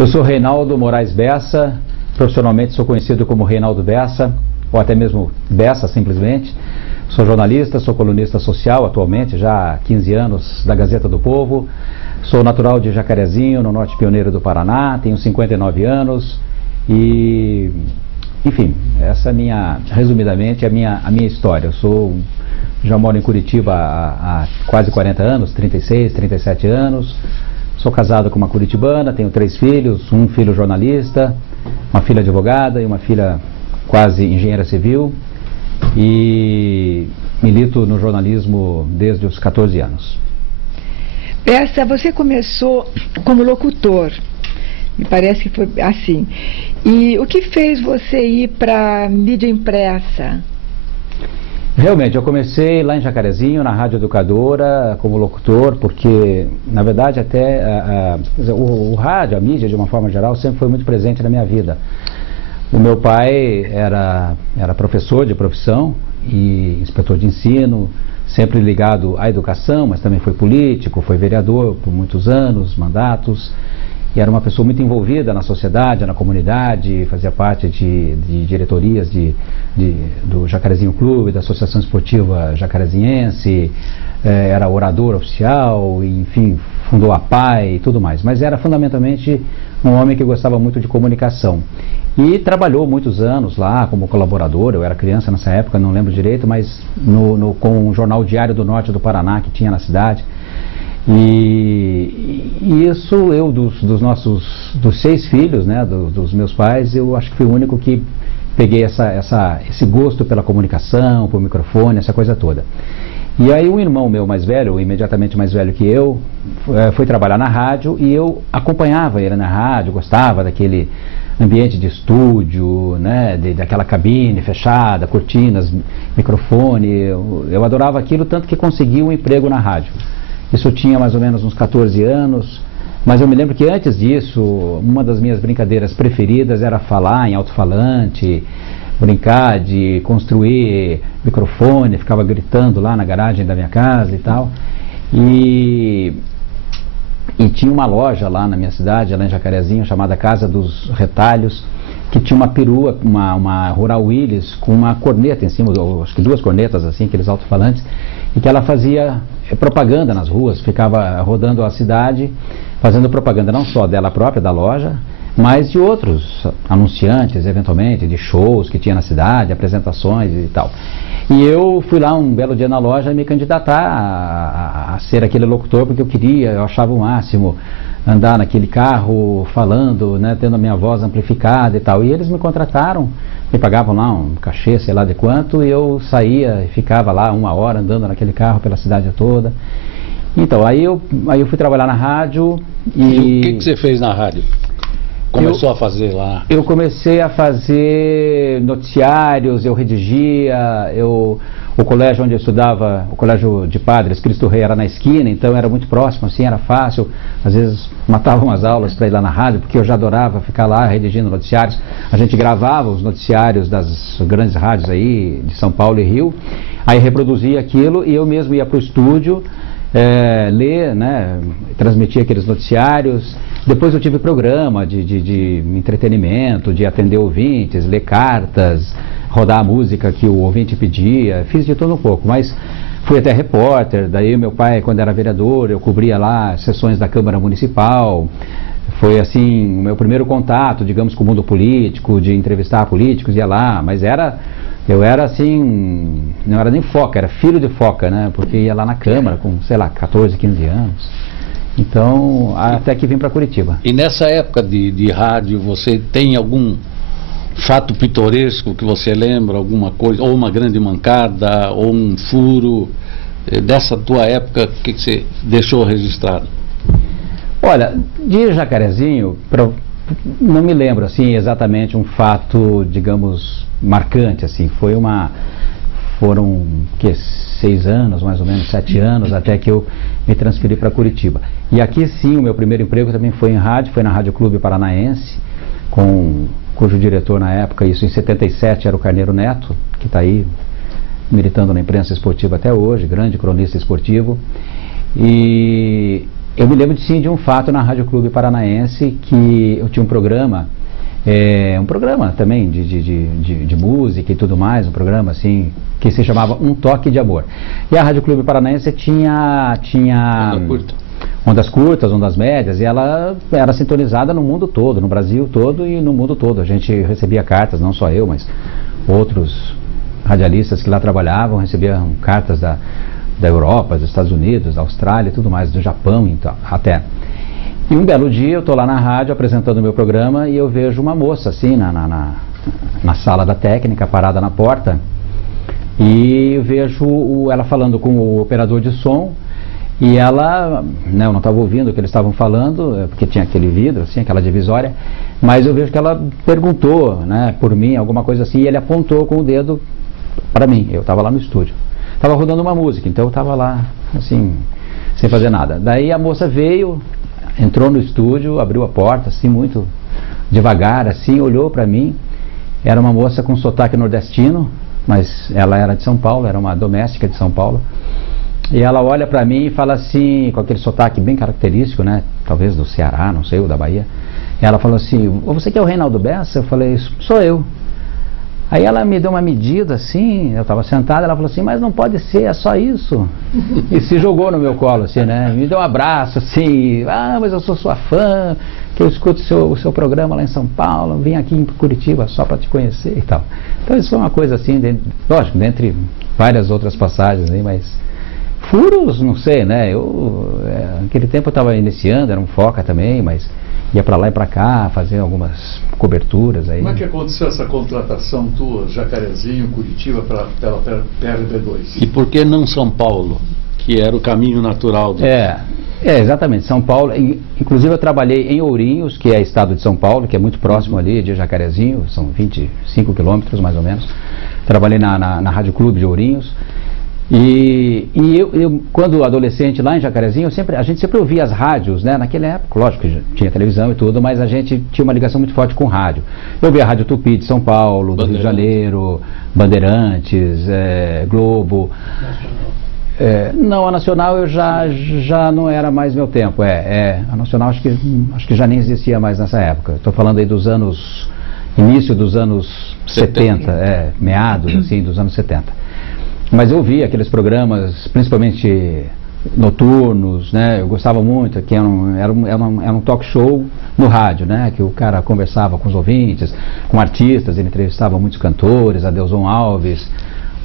Eu sou Reinaldo Moraes Bessa, profissionalmente sou conhecido como Reinaldo Bessa, ou até mesmo Bessa simplesmente. Sou jornalista, sou colunista social atualmente, já há 15 anos da Gazeta do Povo. Sou natural de Jacarezinho, no norte pioneiro do Paraná, tenho 59 anos e, enfim, essa é resumidamente, a minha história. Já moro em Curitiba há quase 40 anos, 36, 37 anos. Sou casado com uma curitibana, tenho 3 filhos, um filho jornalista, uma filha advogada e uma filha quase engenheira civil. E milito no jornalismo desde os 14 anos. Bessa, você começou como locutor, me parece que foi assim. E o que fez você ir para mídia impressa? Realmente, eu comecei lá em Jacarezinho, na Rádio Educadora, como locutor, porque, na verdade, até o rádio, a mídia, de uma forma geral, sempre foi muito presente na minha vida. O meu pai era professor de profissão e inspetor de ensino, sempre ligado à educação, mas também foi político, foi vereador por muitos anos, mandatos, e era uma pessoa muito envolvida na sociedade, na comunidade, fazia parte de diretorias do Jacarezinho Clube, da Associação Esportiva Jacarezinhense, era orador oficial, e, enfim, fundou a PAI e tudo mais, mas era fundamentalmente um homem que gostava muito de comunicação. E trabalhou muitos anos lá como colaborador. Eu era criança nessa época, não lembro direito, mas com o jornal Diário do Norte do Paraná que tinha na cidade. E isso eu, dos 6 filhos, né, dos meus pais, eu acho que fui o único que peguei esse gosto pela comunicação, por microfone, essa coisa toda. E aí um irmão meu mais velho, imediatamente mais velho que eu, foi trabalhar na rádio e eu acompanhava ele na rádio, gostava daquele ambiente de estúdio, né, daquela cabine fechada, cortinas, microfone. Eu adorava aquilo, tanto que consegui um emprego na rádio. Isso eu tinha mais ou menos uns 14 anos, mas eu me lembro que antes disso, uma das minhas brincadeiras preferidas era falar em alto-falante, brincar de construir microfone, ficava gritando lá na garagem da minha casa e tal. E tinha uma loja lá na minha cidade, lá em Jacarezinho, chamada Casa dos Retalhos, que tinha uma perua, uma Rural Willys, com uma corneta em cima, acho que 2 cornetas assim, aqueles alto-falantes, e que ela fazia propaganda nas ruas, ficava rodando a cidade, fazendo propaganda não só dela própria, da loja, mas de outros anunciantes, eventualmente, de shows que tinha na cidade, apresentações e tal. E eu fui lá um belo dia na loja me candidatar a ser aquele locutor, porque eu achava o máximo andar naquele carro falando, né, tendo a minha voz amplificada e tal. E eles me contrataram, me pagavam lá um cachê, sei lá de quanto, e eu saía e ficava lá 1 hora andando naquele carro pela cidade toda. Então, aí eu fui trabalhar na rádio e o que você fez na rádio? Começou a fazer lá? Eu comecei a fazer noticiários, eu redigia, o colégio onde eu estudava, o colégio de padres, Cristo Rei, era na esquina, então era muito próximo, assim, era fácil. Às vezes matavam as aulas para ir lá na rádio, porque eu já adorava ficar lá redigindo noticiários. A gente gravava os noticiários das grandes rádios aí, de São Paulo e Rio, aí reproduzia aquilo e eu mesmo ia para o estúdio, ler, né, transmitir aqueles noticiários. Depois eu tive programa de entretenimento, de atender ouvintes, ler cartas, rodar a música que o ouvinte pedia, fiz de tudo um pouco, mas fui até repórter. Daí meu pai, quando era vereador, eu cobria lá sessões da Câmara Municipal. Foi assim o meu primeiro contato, digamos, com o mundo político, de entrevistar políticos, ia lá, mas eu era assim, não era nem foca, era filho de foca, né? Porque ia lá na Câmara com, sei lá, 14, 15 anos. Então, até que vim para Curitiba. E nessa época de rádio, você tem algum fato pitoresco que você lembra, alguma coisa, ou uma grande mancada, ou um furo, dessa tua época, que você deixou registrado? Olha, de Jacarezinho, não me lembro assim exatamente um fato, digamos, marcante, assim. Foram 6 anos, mais ou menos, 7 anos, até que eu me transferi para Curitiba. E aqui sim, o meu primeiro emprego também foi em rádio, foi na Rádio Clube Paranaense, cujo diretor na época, isso em 77, era o Carneiro Neto, que está aí militando na imprensa esportiva até hoje, grande cronista esportivo. E eu me lembro sim de um fato na Rádio Clube Paranaense, que eu tinha um programa também de música e tudo mais, um programa assim, que se chamava Um Toque de Amor. E a Rádio Clube Paranaense tinha ondas curtas, ondas médias, e ela era sintonizada no mundo todo, no Brasil todo e no mundo todo. A gente recebia cartas, não só eu, mas outros radialistas que lá trabalhavam, recebiam cartas da Europa, dos Estados Unidos, da Austrália e tudo mais, do Japão então, até. E um belo dia eu estou lá na rádio apresentando o meu programa e eu vejo uma moça assim na sala da técnica, parada na porta, e eu vejo ela falando com o operador de som, e ela, né, eu não estava ouvindo o que eles estavam falando, porque tinha aquele vidro, assim, aquela divisória, mas eu vejo que ela perguntou, né, por mim, alguma coisa assim, e ele apontou com o dedo para mim. Eu estava lá no estúdio, estava rodando uma música, então eu estava lá, assim, sem fazer nada. Daí a moça veio, entrou no estúdio, abriu a porta, assim, muito devagar, assim, olhou para mim. Era uma moça com sotaque nordestino, mas ela era de São Paulo, era uma doméstica de São Paulo. E ela olha para mim e fala assim, com aquele sotaque bem característico, né, talvez do Ceará, não sei, ou da Bahia. E ela falou assim: você que é o Reinaldo Bessa? Eu falei: sou eu. Aí ela me deu uma medida assim, eu estava sentado, ela falou assim: mas não pode ser, é só isso. E se jogou no meu colo, assim, né, me deu um abraço, assim: ah, mas eu sou sua fã, que eu escuto o seu programa lá em São Paulo, vim aqui em Curitiba só para te conhecer e tal. Então isso foi uma coisa assim, lógico, dentre várias outras passagens aí, mas furos, não sei, né, naquele tempo eu estava iniciando, era um Foca também, mas ia para lá e para cá, fazer algumas coberturas aí. Como é que aconteceu essa contratação tua, Jacarezinho, Curitiba, pela PRB2? E por que não São Paulo, que era o caminho natural? Exatamente, São Paulo. Inclusive eu trabalhei em Ourinhos, que é estado de São Paulo, que é muito próximo ali de Jacarezinho, são 25 quilômetros mais ou menos. Trabalhei na Rádio Clube de Ourinhos. E eu, quando adolescente lá em Jacarezinho, a gente sempre ouvia as rádios, né? Naquela época, lógico que tinha televisão e tudo, mas a gente tinha uma ligação muito forte com rádio. Eu ouvia a Rádio Tupi de São Paulo, do Rio de Janeiro, Bandeirantes, Globo. Não, a Nacional eu já não era mais meu tempo. A Nacional acho que já nem existia mais nessa época. Estou falando aí início dos anos 70, meados assim, dos anos 70. Mas eu via aqueles programas, principalmente noturnos, né? Eu gostava muito, que era um talk show no rádio, né? Que o cara conversava com os ouvintes, com artistas, ele entrevistava muitos cantores, Adelson Alves,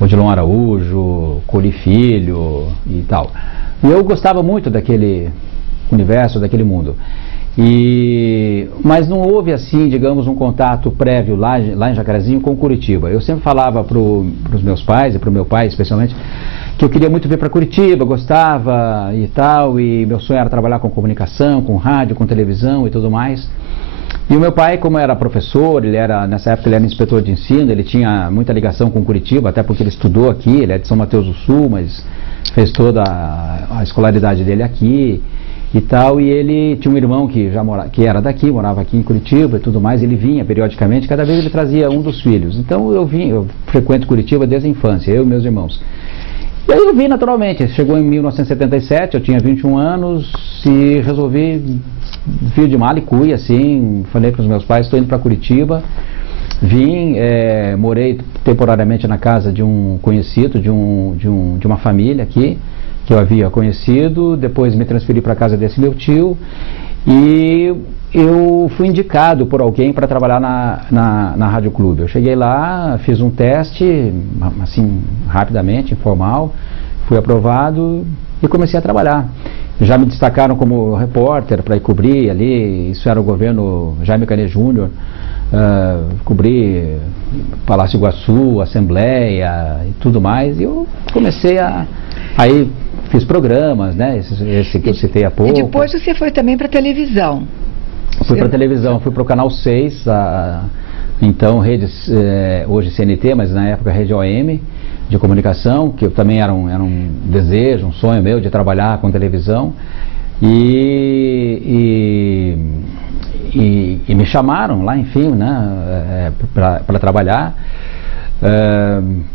Odilon Araújo, Coli Filho e tal. E eu gostava muito daquele universo, daquele mundo. Mas não houve assim, digamos, um contato prévio lá em Jacarezinho com Curitiba. Eu sempre falava para os meus pais, e para o meu pai especialmente, que eu queria muito vir para Curitiba, gostava e tal, e meu sonho era trabalhar com comunicação, com rádio, com televisão e tudo mais. E o meu pai, como era professor, nessa época ele era inspetor de ensino, ele tinha muita ligação com Curitiba, até porque ele estudou aqui, ele é de São Mateus do Sul, mas fez toda a escolaridade dele aqui e tal, e ele tinha um irmão que era daqui, morava aqui em Curitiba e tudo mais, ele vinha periodicamente, cada vez ele trazia um dos filhos. Então eu frequento Curitiba desde a infância, eu e meus irmãos. E aí eu vim naturalmente, chegou em 1977, eu tinha 21 anos e resolvi vir de mala e cuia, assim, falei para os meus pais: estou indo para Curitiba. Vim, morei temporariamente na casa de um conhecido, de uma família aqui, que eu havia conhecido. Depois me transferi para a casa desse meu tio e eu fui indicado por alguém para trabalhar na Rádio Clube. Eu cheguei lá, fiz um teste, assim, rapidamente, informal, fui aprovado e comecei a trabalhar. Já me destacaram como repórter para ir cobrir ali, isso era o governo Jaime Canet Júnior, cobrir Palácio Iguaçu, Assembleia e tudo mais, e eu comecei aí fiz programas, né, esse que eu citei há pouco. E depois você foi também para televisão. Fui para televisão, fui para o Canal 6, então hoje CNT, mas na época Rede OM de comunicação, que também era um desejo, um sonho meu de trabalhar com televisão, e me chamaram lá, enfim, né, para trabalhar.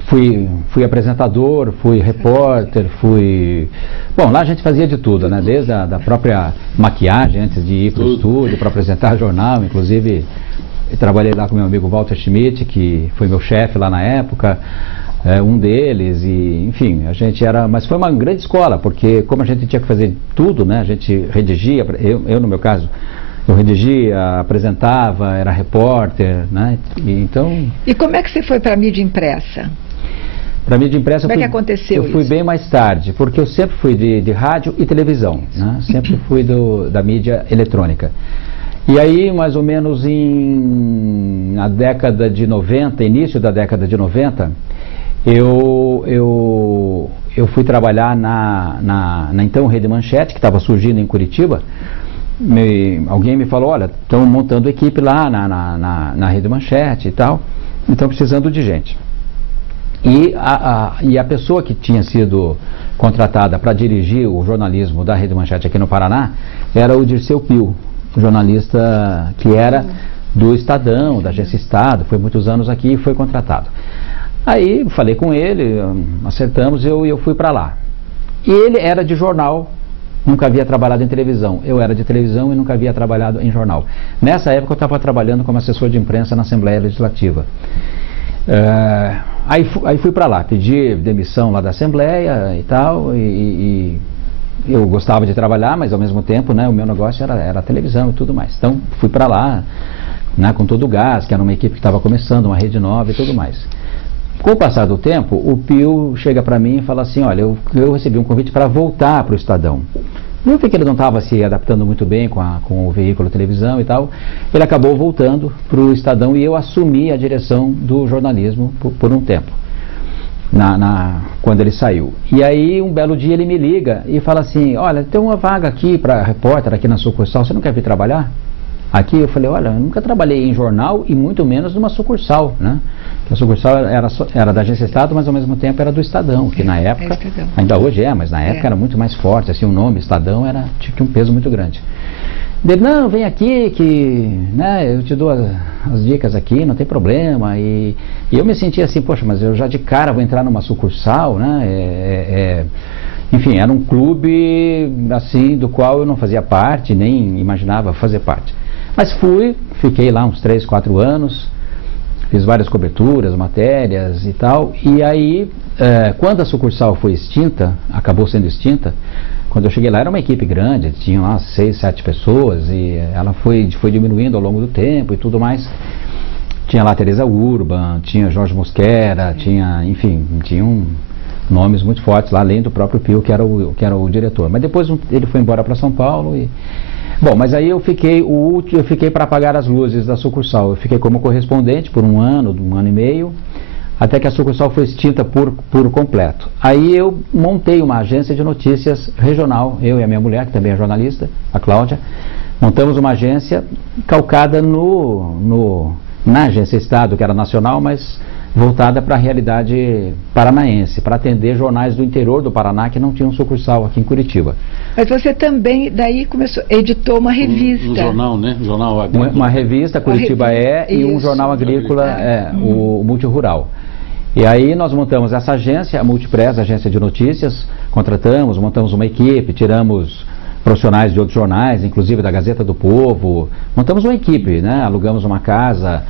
Fui apresentador, fui repórter, Bom, lá a gente fazia de tudo, né? Desde da própria maquiagem, antes de ir para o estúdio, para apresentar jornal. Inclusive, eu trabalhei lá com meu amigo Walter Schmidt, que foi meu chefe lá na época, um deles, e enfim, a gente era... Mas foi uma grande escola, porque como a gente tinha que fazer tudo, né? A gente redigia, eu no meu caso, eu redigia, apresentava, era repórter, né? E como é que você foi para a mídia impressa? Para a mídia impressa, como é que aconteceu eu fui bem mais tarde, porque eu sempre fui de rádio e televisão, né? Sempre fui da mídia eletrônica. E aí, mais ou menos na década de 90, início da década de 90, eu fui trabalhar na então Rede Manchete, que estava surgindo em Curitiba. Alguém me falou, olha, estão montando equipe lá na Rede Manchete e tal, estão precisando de gente. E a pessoa que tinha sido contratada para dirigir o jornalismo da Rede Manchete aqui no Paraná era o Dirceu Pio, jornalista que era do Estadão, da Agência Estado, foi muitos anos aqui e foi contratado. Aí falei com ele, acertamos, eu fui para lá. E ele era de jornal, nunca havia trabalhado em televisão. Eu era de televisão e nunca havia trabalhado em jornal. Nessa época eu estava trabalhando como assessor de imprensa na Assembleia Legislativa. Aí fui para lá, pedi demissão lá da Assembleia e tal, e eu gostava de trabalhar, mas ao mesmo tempo, né, o meu negócio era a televisão e tudo mais. Então fui para lá, né, com todo o gás, que era uma equipe que estava começando, uma rede nova e tudo mais. Com o passar do tempo, o Pio chega para mim e fala assim, olha, eu recebi um convite para voltar para o Estadão. Eu vi que ele não estava se adaptando muito bem com o veículo televisão e tal. Ele acabou voltando para o Estadão e eu assumi a direção do jornalismo por um tempo, quando ele saiu. E aí, um belo dia, ele me liga e fala assim, olha, tem uma vaga aqui para repórter aqui na sucursal, você não quer vir trabalhar? Aqui eu falei, olha, eu nunca trabalhei em jornal e muito menos numa sucursal, né? A sucursal era da Agência Estado, mas ao mesmo tempo era do Estadão, que na época, ainda hoje mas na época era muito mais forte, assim, o nome Estadão tinha um peso muito grande. Ele, não, vem aqui que, né, eu te dou as dicas aqui, não tem problema. E eu me sentia assim, poxa, mas eu já de cara vou entrar numa sucursal, né? Enfim, era um clube, assim, do qual eu não fazia parte, nem imaginava fazer parte. Mas fiquei lá uns 3, 4 anos, fiz várias coberturas, matérias e tal. E aí, quando a sucursal foi extinta, acabou sendo extinta, quando eu cheguei lá era uma equipe grande, tinha lá 6, 7 pessoas, e ela foi diminuindo ao longo do tempo e tudo mais. Tinha lá Teresa Urban, tinha Jorge Mosquera, enfim, tinham nomes muito fortes lá, além do próprio Pio, que era o diretor. Mas depois ele foi embora para São Paulo e... Bom, mas aí eu fiquei para apagar as luzes da sucursal. Eu fiquei como correspondente por um ano e meio, até que a sucursal foi extinta por completo. Aí eu montei uma agência de notícias regional, eu e a minha mulher, que também é jornalista, a Cláudia, montamos uma agência calcada na Agência Estado, que era nacional, mas voltada para a realidade paranaense, para atender jornais do interior do Paraná que não tinham sucursal aqui em Curitiba. Mas você também, daí editou uma revista. Um jornal, né? Jornal agrícola. Uma revista, Curitiba e um jornal agrícola, o Multirural. E aí nós montamos essa agência, a Multipress, agência de notícias, montamos uma equipe, tiramos profissionais de outros jornais, inclusive da Gazeta do Povo, montamos uma equipe, né? Alugamos uma casa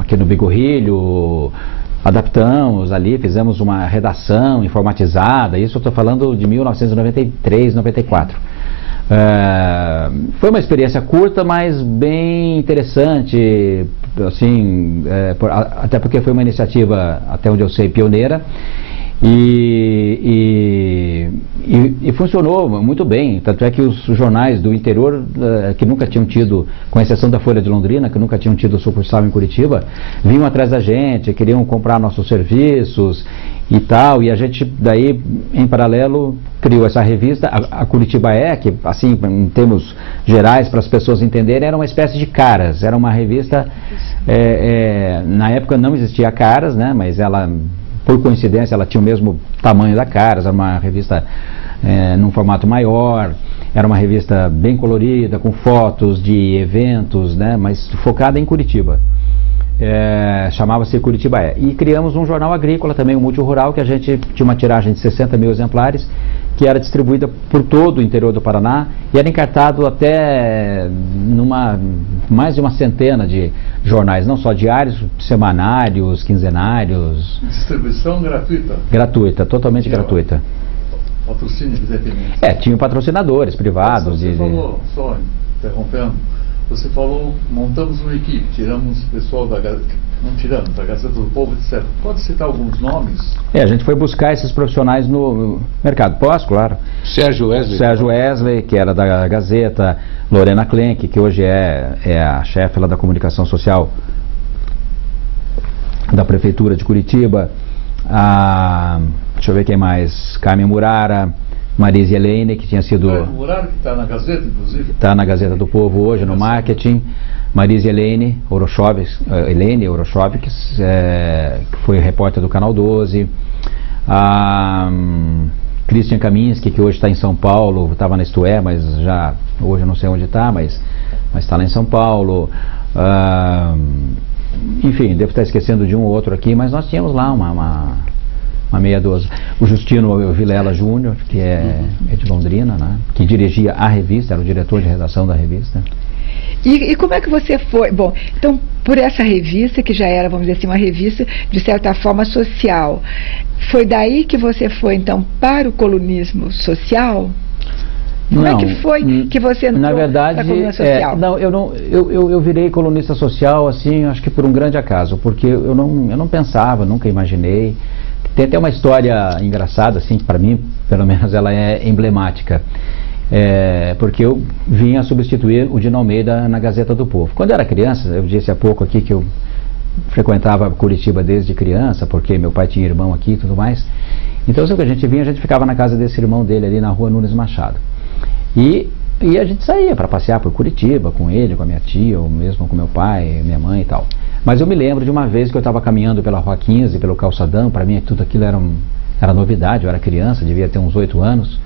aqui no Bigorrilho, adaptamos ali, fizemos uma redação informatizada, isso eu estou falando de 1993, 94. Foi uma experiência curta, mas bem interessante, assim, até porque foi uma iniciativa, até onde eu sei, pioneira. E funcionou muito bem, tanto é que os jornais do interior que nunca tinham tido, com exceção da Folha de Londrina, que nunca tinham tido sucursal em Curitiba, vinham atrás da gente, queriam comprar nossos serviços e tal, e a gente daí, em paralelo, criou essa revista, a Curitiba que assim, em termos gerais, para as pessoas entenderem, era uma espécie de Caras, era uma revista, na época não existia Caras, né, mas ela... Por coincidência, ela tinha o mesmo tamanho da Caras, era uma revista num formato maior, era uma revista bem colorida, com fotos de eventos, né, mas focada em Curitiba. chamava-se Curitiba É. E criamos um jornal agrícola também, o Multi Rural, que a gente tinha uma tiragem de 60 mil exemplares, que era distribuída por todo o interior do Paraná e era encartado até mais de uma centena de jornais, não só diários, semanários, quinzenários. Distribuição gratuita? Gratuita, totalmente gratuita. Patrocínio, evidentemente. Tinham patrocinadores privados. Você falou, só interrompendo, você falou, montamos uma equipe, tiramos o pessoal da Gazeta, não tiramos, da Gazeta do Povo, etc. Pode citar alguns nomes? A gente foi buscar esses profissionais no mercado. Posso, claro. Sérgio Wesley, que era da Gazeta, Lorena Klenk, que hoje é a chefe lá da comunicação social da Prefeitura de Curitiba, deixa eu ver quem mais, Carmen Murara, Marise Helene, que tinha sido... Murara, que está na Gazeta, inclusive? Está na Gazeta do Povo hoje, no marketing. Marise Helene Orochovics, que foi repórter do Canal 12. Christian Kaminski, que hoje está em São Paulo, estava na Isto É, mas hoje eu não sei onde está, mas está lá em São Paulo. Enfim, devo estar esquecendo de um ou outro aqui, mas nós tínhamos lá uma meia dúzia. O Justino Vilela Júnior, que é de Londrina, né, que dirigia a revista, era o diretor de redação da revista. E como é que você foi? Bom, então, por essa revista, que já era, vamos dizer assim, uma revista, de certa forma, social, foi daí que você foi, então, para o colunismo social? Como é que foi que você entrou na coluna social? Eu virei colunista social, assim, acho que por um grande acaso, porque eu não pensava, nunca imaginei. Tem até uma história engraçada, assim, para mim, pelo menos ela é emblemática. Porque eu vinha substituir o Dino Almeida na Gazeta do Povo. Quando eu era criança, eu disse há pouco aqui que eu frequentava Curitiba desde criança, porque meu pai tinha irmão aqui e tudo mais. Então, sempre que a gente vinha, a gente ficava na casa desse irmão dele ali na rua Nunes Machado. E a gente saía para passear por Curitiba com ele, com a minha tia, ou mesmo com meu pai, minha mãe e tal. Mas eu me lembro de uma vez que eu estava caminhando pela Rua 15, pelo calçadão. Para mim tudo aquilo era novidade, eu era criança, devia ter uns 8 anos.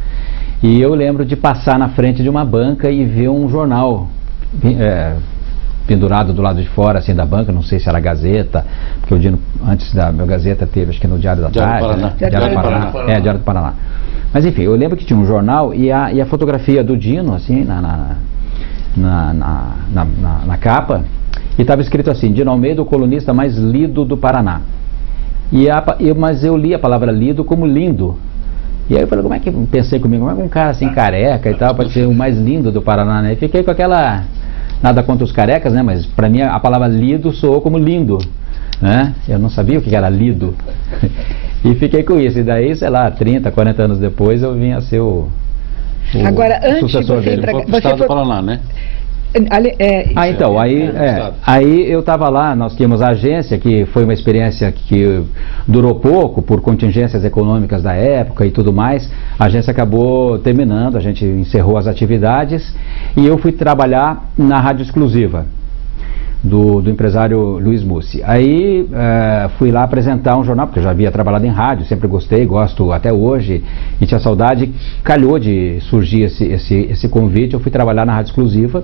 E eu lembro de passar na frente de uma banca e ver um jornal pendurado do lado de fora, assim, da banca, não sei se era Gazeta, porque o Dino, antes da meu Gazeta, teve, acho que no Diário da Tarde, né? Diário do Paraná. Diário do Paraná. Mas enfim, eu lembro que tinha um jornal e a fotografia do Dino, assim, na capa, e estava escrito assim: Dino Almeida, o colunista mais lido do Paraná. Mas eu li a palavra lido como lindo. E aí eu falei, pensei comigo, como é que um cara assim careca e tal pode ser o mais lindo do Paraná, né? E fiquei com aquela, nada contra os carecas, né? Mas para mim a palavra lido soou como lindo, né? Eu não sabia o que era lido. E fiquei com isso. E daí, sei lá, 30, 40 anos depois eu vim a ser o Agora, antes sucessor de você dele. Foi pro estado do Paraná, né? Aí eu estava lá, nós tínhamos a agência, que foi uma experiência que durou pouco, por contingências econômicas da época e tudo mais. A agência acabou terminando, a gente encerrou as atividades e eu fui trabalhar na Rádio Exclusiva do empresário Luiz Mussi. Aí fui lá apresentar um jornal, porque eu já havia trabalhado em rádio, sempre gostei, gosto até hoje, e tinha saudade. Calhou de surgir esse convite. Eu fui trabalhar na Rádio Exclusiva,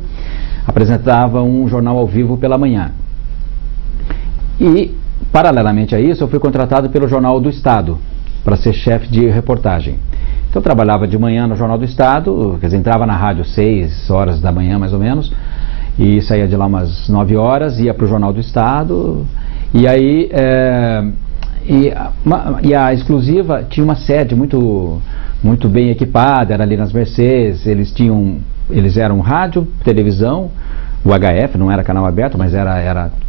apresentava um jornal ao vivo pela manhã. E, paralelamente a isso, eu fui contratado pelo Jornal do Estado, para ser chefe de reportagem. Então eu trabalhava de manhã no Jornal do Estado, quer dizer, entrava na rádio 6 horas da manhã, mais ou menos, e saía de lá umas 9 horas, ia para o Jornal do Estado, e aí a Exclusiva tinha uma sede muito bem equipada, era ali nas Mercedes. Eles eram rádio, televisão, o HF, não era canal aberto, mas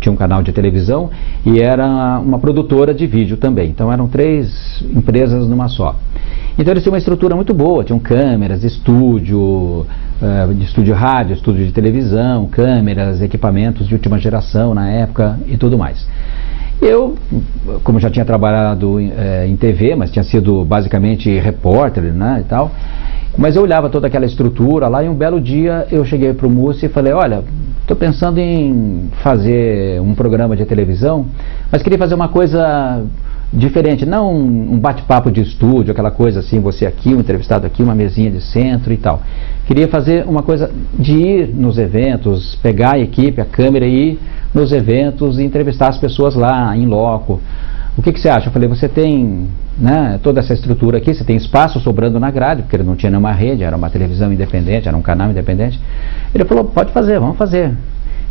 tinha um canal de televisão, e era uma produtora de vídeo também. Então eram 3 empresas numa só. Então eles tinham uma estrutura muito boa, tinham câmeras, estúdio rádio, estúdio de televisão, câmeras, equipamentos de última geração na época e tudo mais. Eu, como já tinha trabalhado em TV, mas tinha sido basicamente repórter, né, e tal, mas eu olhava toda aquela estrutura lá, e um belo dia eu cheguei para o Mussi e falei: olha, estou pensando em fazer um programa de televisão, mas queria fazer uma coisa diferente, não um bate-papo de estúdio, aquela coisa assim, você aqui, um entrevistado aqui, uma mesinha de centro e tal. queria fazer uma coisa de ir nos eventos, pegar a equipe, a câmera e ir nos eventos e entrevistar as pessoas lá, em loco. O que você acha? Eu falei, você tem, né, toda essa estrutura aqui, você tem espaço sobrando na grade, porque ele não tinha nenhuma rede, era uma televisão independente, era um canal independente. Ele falou, pode fazer, vamos fazer.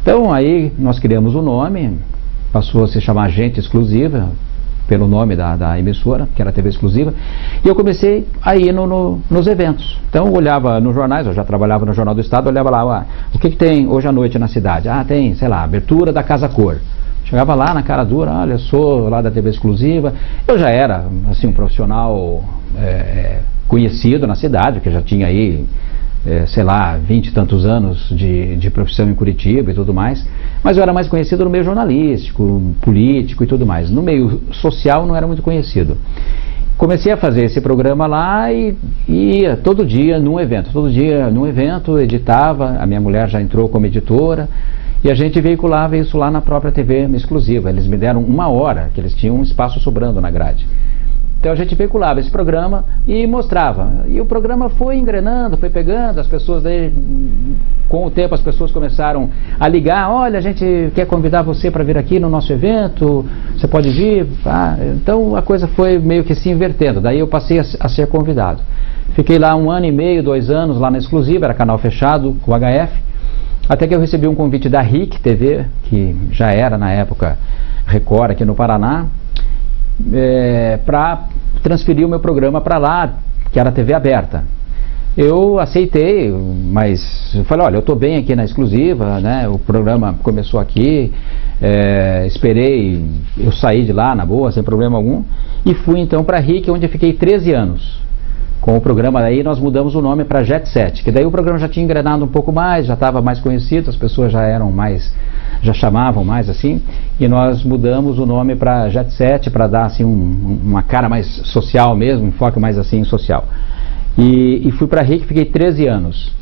Então aí nós criamos o nome, passou a se chamar Gente Exclusiva, pelo nome da emissora, que era TV Exclusiva, e eu comecei a ir nos eventos. Então eu olhava nos jornais, eu já trabalhava no Jornal do Estado, eu olhava lá, o que tem hoje à noite na cidade? Ah, tem, sei lá, abertura da Casa Cor. Chegava lá na cara dura, olha, eu sou lá da TV Exclusiva. Eu já era, assim, um profissional conhecido na cidade, que já tinha aí, sei lá, 20 e tantos anos de profissão em Curitiba e tudo mais. Mas eu era mais conhecido no meio jornalístico, político e tudo mais. No meio social não era muito conhecido. Comecei a fazer esse programa lá e ia todo dia num evento. Todo dia num evento, editava, a minha mulher já entrou como editora. E a gente veiculava isso lá na própria TV Exclusiva. Eles me deram 1 hora, que eles tinham um espaço sobrando na grade. Então a gente veiculava esse programa e mostrava. E o programa foi engrenando, foi pegando, as pessoas daí, com o tempo as pessoas começaram a ligar, olha, a gente quer convidar você para vir aqui no nosso evento, você pode vir. Então a coisa foi meio que se invertendo, daí eu passei a ser convidado. Fiquei lá 1 ano e meio, 2 anos lá na Exclusiva, era canal fechado, o HF. Até que eu recebi um convite da RIC TV, que já era na época Record aqui no Paraná, para transferir o meu programa para lá, que era TV aberta. Eu aceitei, mas eu falei, olha, eu estou bem aqui na Exclusiva, né? O programa começou aqui, esperei, eu saí de lá na boa, sem problema algum, e fui então para a RIC, onde eu fiquei 13 anos. Com o programa daí nós mudamos o nome para Jet Set, que daí o programa já tinha engrenado um pouco mais, já estava mais conhecido, as pessoas já chamavam mais assim, e nós mudamos o nome para Jet Set para dar assim uma cara mais social mesmo, um foco mais assim social. E fui para a RIC, fiquei 13 anos.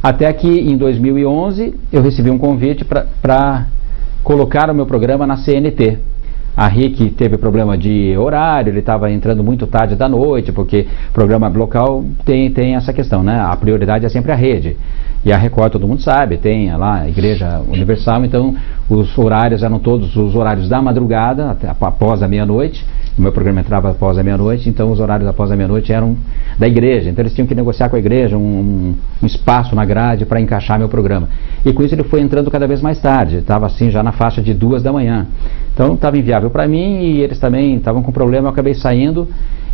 Até que em 2011 eu recebi um convite para colocar o meu programa na CNT. A RIC teve problema de horário, ele estava entrando muito tarde da noite, porque programa local tem essa questão, né? A prioridade é sempre a rede. E a Record, todo mundo sabe, tem lá a Igreja Universal, então os horários eram todos os horários da madrugada, até após a meia-noite. O meu programa entrava após a meia-noite, então os horários após a meia-noite eram da igreja. Então eles tinham que negociar com a igreja um espaço na grade para encaixar meu programa. E com isso ele foi entrando cada vez mais tarde, estava assim já na faixa de 2 da manhã. Então estava inviável para mim e eles também estavam com problema, eu acabei saindo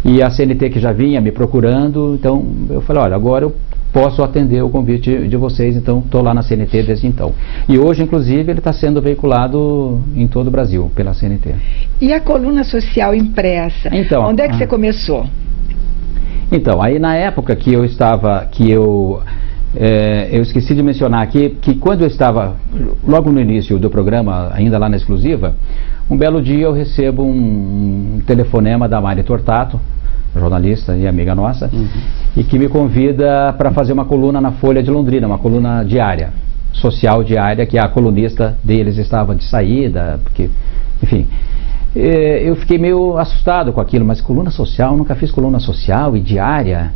e a CNT que já vinha me procurando, então eu falei, olha, agora eu posso atender o convite de vocês, então estou lá na CNT desde então. E hoje, inclusive, ele está sendo veiculado em todo o Brasil pela CNT. E a coluna social impressa? Então, onde é que você começou? Então, aí na época que eu estava, eu esqueci de mencionar aqui, que quando eu estava, logo no início do programa, ainda lá na Exclusiva, um belo dia eu recebo um telefonema da Mari Tortato, jornalista e amiga nossa, e que me convida para fazer uma coluna na Folha de Londrina, uma coluna diária, social diária, que a colunista deles estava de saída, porque, enfim, eu fiquei meio assustado com aquilo, mas coluna social, nunca fiz coluna social e diária,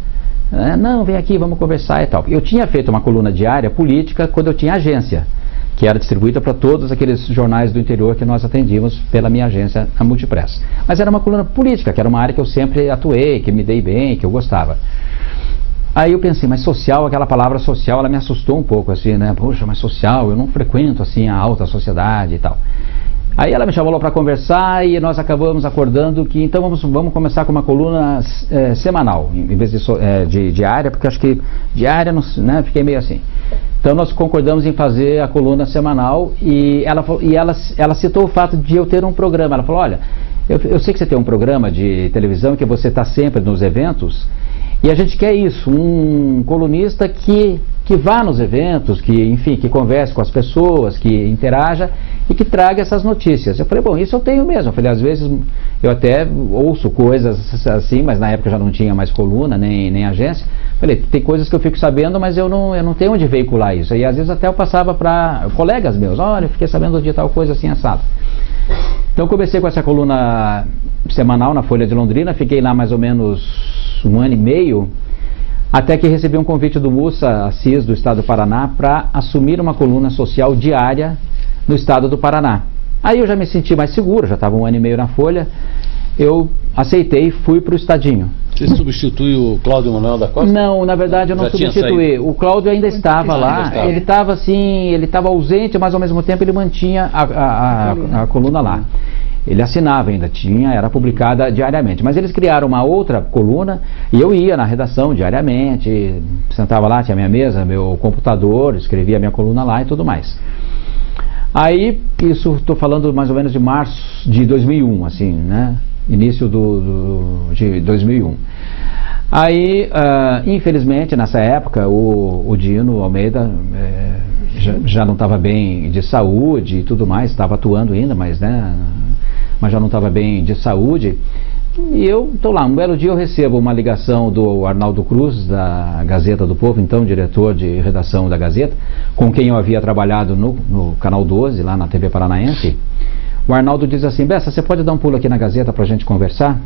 não, vem aqui, vamos conversar e tal. Eu tinha feito uma coluna diária política quando eu tinha agência, que era distribuída para todos aqueles jornais do interior que nós atendíamos pela minha agência, a Multipress. Mas era uma coluna política, que era uma área que eu sempre atuei, que me dei bem, que eu gostava. Aí eu pensei, mas social, aquela palavra social, ela me assustou um pouco, assim, né? Poxa, mas social, eu não frequento, assim, a alta sociedade e tal. Aí ela me chamou lá para conversar e nós acabamos acordando que, então, vamos começar com uma coluna semanal, em vez de diária, porque acho que diária, né, fiquei meio assim. Então nós concordamos em fazer a coluna semanal e ela citou o fato de eu ter um programa. Ela falou, olha, eu sei que você tem um programa de televisão, que você está sempre nos eventos, e a gente quer isso, um colunista que vá nos eventos, que converse com as pessoas, que interaja e que traga essas notícias. Eu falei, bom, isso eu tenho mesmo. Eu falei, às vezes eu até ouço coisas assim, mas na época já não tinha mais coluna, nem agência. Falei, tem coisas que eu fico sabendo, mas eu não tenho onde veicular isso. E às vezes até eu passava para colegas meus, olha, eu fiquei sabendo de tal coisa assim, assado. Então eu comecei com essa coluna semanal na Folha de Londrina, fiquei lá mais ou menos 1 ano e meio, Até que recebi um convite do Mussa Assis, do estado do Paraná, para assumir uma coluna social diária no estado do Paraná. Aí eu já me senti mais seguro, já estava 1 ano e meio na Folha, eu aceitei e fui para o Estadinho. Você substituiu o Cláudio Manuel da Costa? Não, na verdade eu não substituí. O Cláudio ainda estava lá, ele estava assim, ele estava ausente, mas ao mesmo tempo ele mantinha a coluna lá. Ele assinava ainda, era publicada diariamente. Mas eles criaram uma outra coluna e eu ia na redação diariamente, sentava lá, tinha minha mesa, meu computador, escrevia a minha coluna lá e tudo mais. Aí, isso estou falando mais ou menos de março de 2001, assim, né? Início de 2001. Aí, infelizmente, nessa época, o Dino Almeida já não estava bem de saúde e tudo mais, estava atuando ainda, mas já não estava bem de saúde. E eu estou lá, um belo dia eu recebo uma ligação do Arnaldo Cruz, da Gazeta do Povo, então diretor de redação da Gazeta, com quem eu havia trabalhado no Canal 12, lá na TV Paranaense. O Arnaldo diz assim: Bessa, você pode dar um pulo aqui na Gazeta para a gente conversar?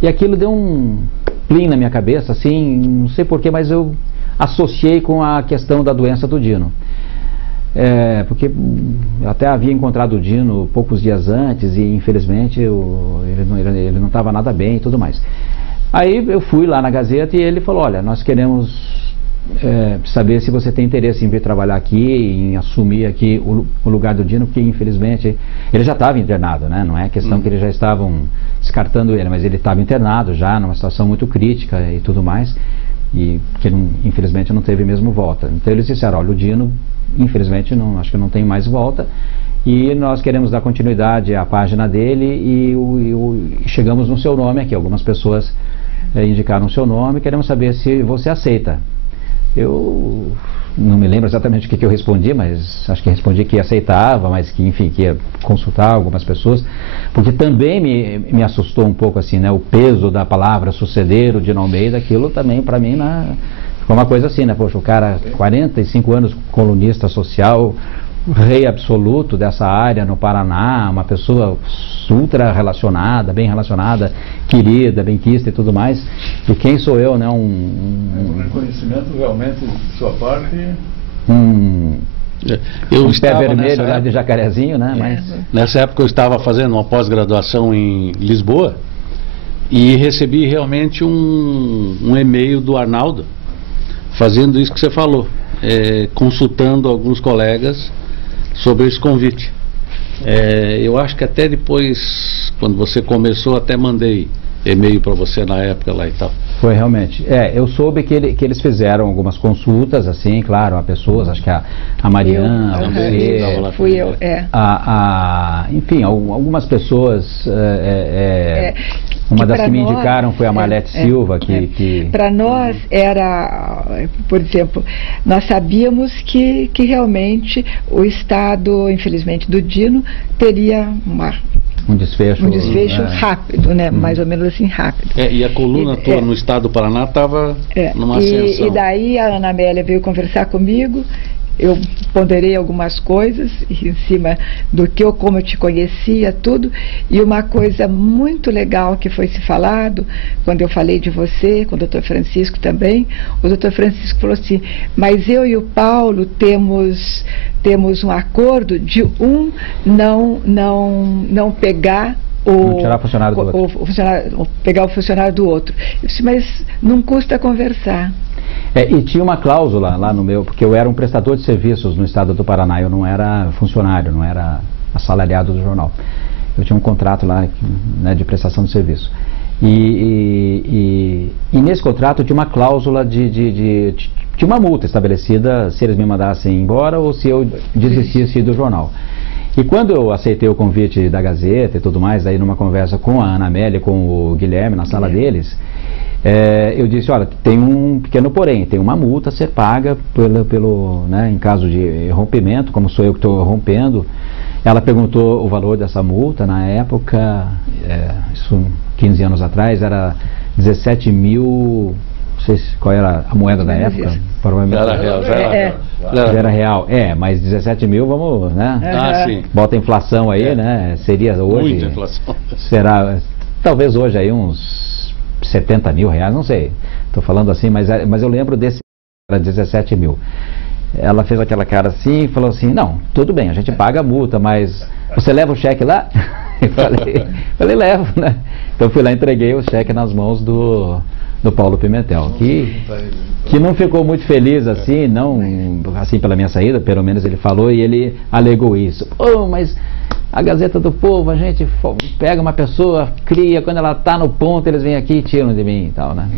E aquilo deu um plim na minha cabeça, assim, não sei porquê, mas eu associei com a questão da doença do Dino. Porque eu até havia encontrado o Dino poucos dias antes e infelizmente ele não estava nada bem e tudo mais. Aí eu fui lá na Gazeta e ele falou: olha, nós queremos saber se você tem interesse em vir trabalhar aqui, em assumir aqui o lugar do Dino, porque infelizmente ele já estava internado, né? Não é questão que eles já estavam descartando ele, mas ele estava internado já numa situação muito crítica e tudo mais, e que infelizmente não teve mesmo volta. Então eles disseram: olha, o Dino infelizmente acho que não tem mais volta e nós queremos dar continuidade à página dele e chegamos no seu nome aqui. Algumas pessoas indicaram o seu nome, queremos saber se você aceita. Eu não me lembro exatamente o que eu respondi, mas acho que respondi que aceitava, mas que enfim, que ia consultar algumas pessoas, porque também me assustou um pouco assim, né, o peso da palavra suceder o Dino Almeida. Aquilo também para mim foi uma coisa assim, né? Poxa, o cara, 45 anos, colunista social, rei absoluto dessa área no Paraná, uma pessoa ultra relacionada, bem relacionada, querida, benquista e tudo mais. E quem sou eu, né? Um reconhecimento realmente de sua parte. Eu pé vermelho lá de Jacarezinho, né? Mas nessa época eu estava fazendo uma pós-graduação em Lisboa e recebi realmente um e-mail do Arnaldo fazendo isso que você falou, consultando alguns colegas sobre esse convite. Eu acho que até depois, quando você começou, até mandei e-mail para você na época lá e tal. Foi realmente. Eu soube que eles fizeram algumas consultas, assim, claro, a pessoas, acho que a Mariana, fui eu, enfim, algumas pessoas, uma das que me indicaram foi a Marlete Silva, que para nós era, por exemplo, nós sabíamos que realmente o estado, infelizmente, do Dino teria um desfecho rápido, né? Mais ou menos assim, rápido. E a coluna tua no estado do Paraná estava numa ascensão. E daí a Ana Amélia veio conversar comigo, eu ponderei algumas coisas em cima do que como eu te conhecia, tudo, e uma coisa muito legal que foi se falado, quando eu falei de você, com o Dr. Francisco também, o Dr. Francisco falou assim: mas eu e o Paulo temos um acordo de não pegar não tirar o funcionário do outro. Pegar o funcionário do outro. Eu disse: mas não custa conversar. E tinha uma cláusula lá no meu, porque eu era um prestador de serviços no estado do Paraná, eu não era funcionário, não era assalariado do jornal. Eu tinha um contrato lá, né, de prestação de serviço. E nesse contrato tinha uma cláusula de uma multa estabelecida se eles me mandassem embora ou se eu desistisse do jornal. E quando eu aceitei o convite da Gazeta e tudo mais, aí numa conversa com a Ana Amélia e com o Guilherme na sala deles, eu disse: olha, tem um pequeno porém, tem uma multa a ser paga né, em caso de rompimento, como sou eu que estou rompendo. Ela perguntou o valor dessa multa, na época, isso 15 anos atrás, era 17 mil, não sei qual era a moeda da época. Era era real, mas 17 mil, vamos, né? Sim. Bota a inflação aí, né? Seria hoje. Muita inflação. Será, talvez hoje aí uns 70 mil reais, não sei. Estou falando assim, mas eu lembro desse, era 17 mil. Ela fez aquela cara assim e falou assim, não, tudo bem, a gente paga a multa, mas você leva o cheque lá? Eu falei, levo, né? Então fui lá e entreguei o cheque nas mãos do Paulo Pimentel, que não ficou muito feliz assim, não assim pela minha saída, pelo menos ele falou, e ele alegou isso. Oh, mas a Gazeta do Povo, a gente pega uma pessoa, cria, quando ela está no ponto, eles vêm aqui e tiram de mim e tal, né?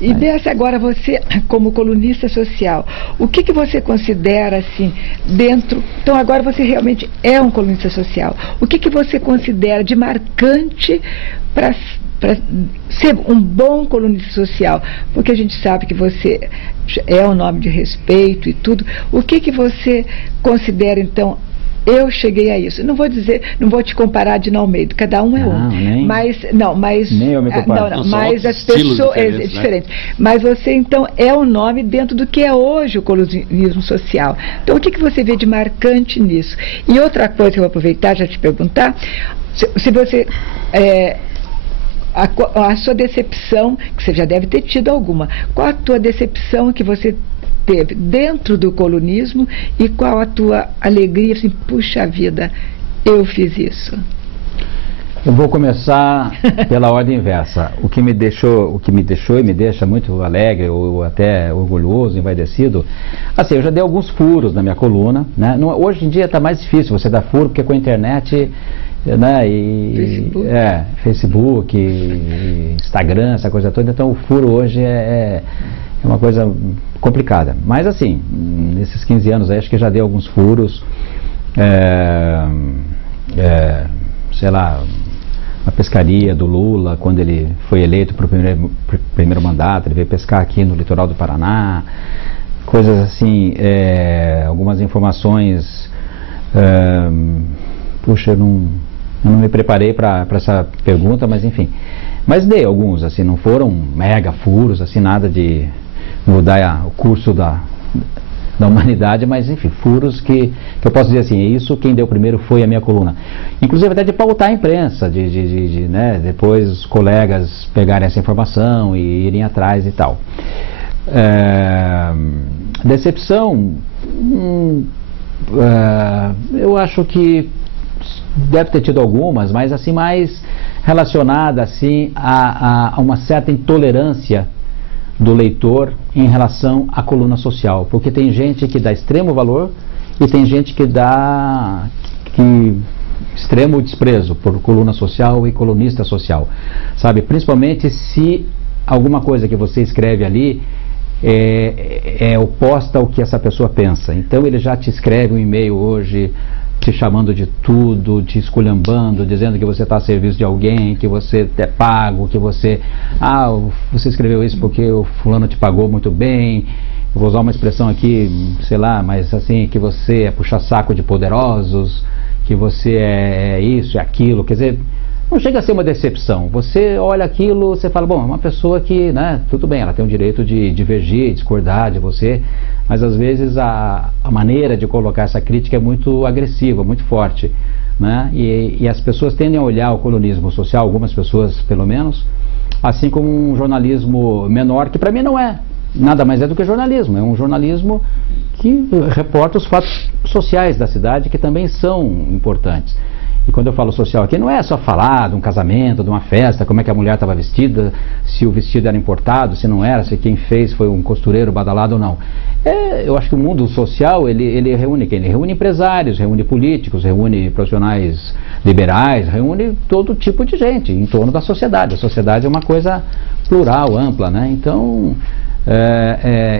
E dessa agora você, como colunista social, o que você considera assim, dentro... Então agora você realmente é um colunista social. O que você considera de marcante para ser um bom colunista social? Porque a gente sabe que você é um nome de respeito e tudo. O que você considera, então, eu cheguei a isso? Não vou dizer, não vou te comparar de Almeida, cada um é um. Nem eu me comparo. Mas as pessoas é diferente. Mas você então é um nome dentro do que é hoje o colunismo social. Então o que você vê de marcante nisso? E outra coisa que eu vou aproveitar já te perguntar, se você a sua decepção, que você já deve ter tido alguma, qual a tua decepção que você teve dentro do colunismo e qual a tua alegria, assim, puxa vida, eu fiz isso? Eu vou começar pela ordem inversa. O que me deixou e me deixa muito alegre ou até orgulhoso, envaidecido, assim, eu já dei alguns furos na minha coluna, né? Hoje em dia está mais difícil você dar furo, porque com a internet, né, e Facebook, e Instagram, essa coisa toda, então o furo hoje é uma coisa complicada. Mas assim, nesses 15 anos aí, acho que já dei alguns furos, sei lá, a pescaria do Lula, quando ele foi eleito para o primeiro mandato, ele veio pescar aqui no litoral do Paraná, coisas assim, algumas informações, puxa, eu não me preparei para essa pergunta, mas enfim, mas dei alguns, assim, não foram mega furos, assim, nada de mudar o curso da humanidade, mas enfim, furos que eu posso dizer assim, isso quem deu primeiro foi a minha coluna. Inclusive até de pautar a imprensa, né, depois os colegas pegarem essa informação e irem atrás e tal. Decepção, eu acho que deve ter tido algumas, mas assim, mais relacionada assim a uma certa intolerância do leitor em relação à coluna social, porque tem gente que dá extremo valor e tem gente que dá extremo desprezo por coluna social e colunista social, sabe? Principalmente se alguma coisa que você escreve ali é oposta ao que essa pessoa pensa. Então ele já te escreve um e-mail hoje te chamando de tudo, te esculhambando, dizendo que você está a serviço de alguém, que você é pago, que você escreveu isso porque o fulano te pagou muito bem. Eu vou usar uma expressão aqui, sei lá, mas assim, que você é puxa-saco de poderosos, que você é isso e aquilo, quer dizer, não chega a ser uma decepção. Você olha aquilo, você fala, bom, é uma pessoa que, né, tudo bem, ela tem o direito de divergir, discordar de você, mas às vezes a maneira de colocar essa crítica é muito agressiva, muito forte, né? E as pessoas tendem a olhar o colunismo social, algumas pessoas pelo menos, assim como um jornalismo menor, que para mim não é nada mais do que jornalismo, é um jornalismo que reporta os fatos sociais da cidade, que também são importantes. E quando eu falo social aqui, não é só falar de um casamento, de uma festa, como é que a mulher estava vestida, se o vestido era importado, se não era, se quem fez foi um costureiro badalado ou não. Eu acho que o mundo social, ele reúne quem? Ele reúne empresários, reúne políticos, reúne profissionais liberais, reúne todo tipo de gente em torno da sociedade. A sociedade é uma coisa plural, ampla, né? Então,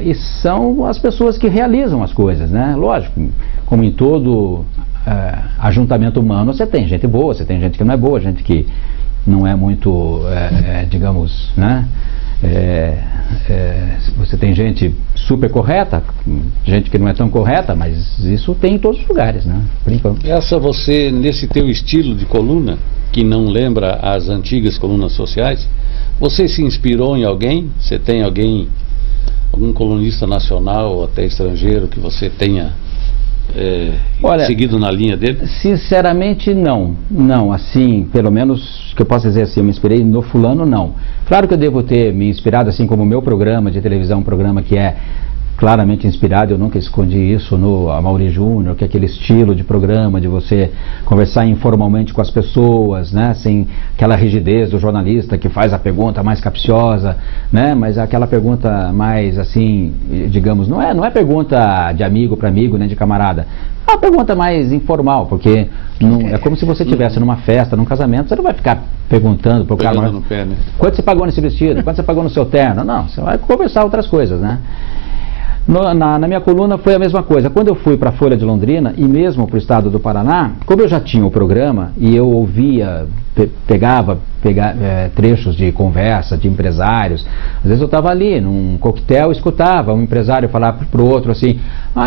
e são as pessoas que realizam as coisas, né? Lógico, como em todo ajuntamento humano, você tem gente boa, você tem gente que não é boa, gente que não é muito, digamos, né? Você tem gente super correta, gente que não é tão correta, mas isso tem em todos os lugares, né? Essa você, nesse teu estilo de coluna, que não lembra as antigas colunas sociais, você se inspirou em alguém? Você tem algum colunista nacional ou até estrangeiro que você tenha seguido na linha dele? Sinceramente, não. Não, assim, pelo menos que eu possa dizer assim, eu me inspirei no fulano, não. Claro que eu devo ter me inspirado, assim como o meu programa de televisão, um programa que é claramente inspirado, eu nunca escondi isso, no Amaury Júnior, que é aquele estilo de programa, de você conversar informalmente com as pessoas, né, sem aquela rigidez do jornalista que faz a pergunta mais capciosa, né, mas aquela pergunta mais assim, digamos, não é pergunta de amigo para amigo, nem de camarada, é uma pergunta mais informal, porque é como se você estivesse numa festa, num casamento, você não vai ficar perguntando pro cara, no pé, né? Quanto você pagou nesse vestido? Quanto você pagou no seu terno? Não, você vai conversar outras coisas, né? Na minha coluna foi a mesma coisa. Quando eu fui para a Folha de Londrina e mesmo para o estado do Paraná, como eu já tinha o programa e eu ouvia, pegava trechos de conversa de empresários, às vezes eu estava ali num coquetel, escutava um empresário falar para o outro assim: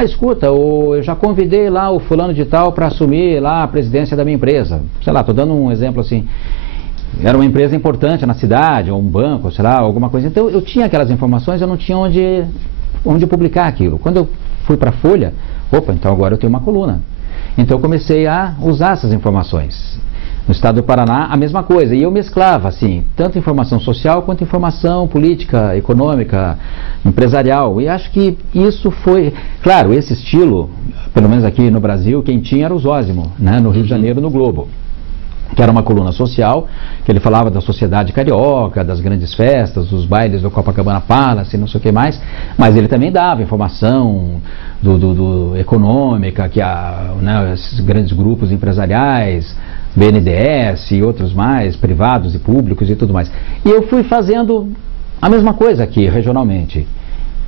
escuta, eu já convidei lá o fulano de tal para assumir lá a presidência da minha empresa. Sei lá, estou dando um exemplo assim. Era uma empresa importante na cidade, ou um banco, sei lá, alguma coisa. Então eu tinha aquelas informações, eu não tinha onde publicar aquilo. Quando eu fui para a Folha, então agora eu tenho uma coluna. Então eu comecei a usar essas informações. No estado do Paraná, a mesma coisa. E eu mesclava, assim, tanto informação social quanto informação política, econômica, empresarial. E acho que isso foi... Claro, esse estilo, pelo menos aqui no Brasil, quem tinha era o Zósimo, né, no Rio de Janeiro, no Globo, que era uma coluna social, que ele falava da sociedade carioca, das grandes festas, dos bailes do Copacabana Palace, não sei o que mais, mas ele também dava informação do econômica, que esses grandes grupos empresariais, BNDES e outros mais, privados e públicos e tudo mais. E eu fui fazendo a mesma coisa aqui, regionalmente.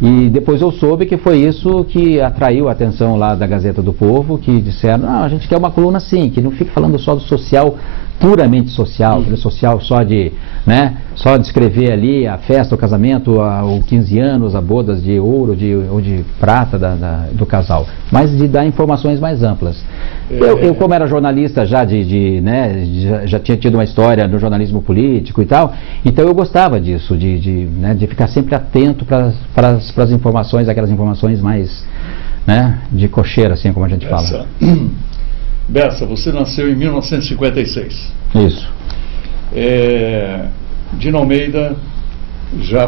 E depois eu soube que foi isso que atraiu a atenção lá da Gazeta do Povo, que disseram: a gente quer uma coluna assim, que não fique falando só do social, puramente social, aquele social só de escrever ali a festa, o casamento, os 15 anos, a bodas de ouro ou de prata do casal, mas de dar informações mais amplas. Eu como era jornalista já já tinha tido uma história no jornalismo político e tal, então eu gostava disso, de ficar sempre atento para as informações, aquelas informações mais, de cocheira, assim como a gente fala. Bessa, você nasceu em 1956. Isso. Dino Almeida já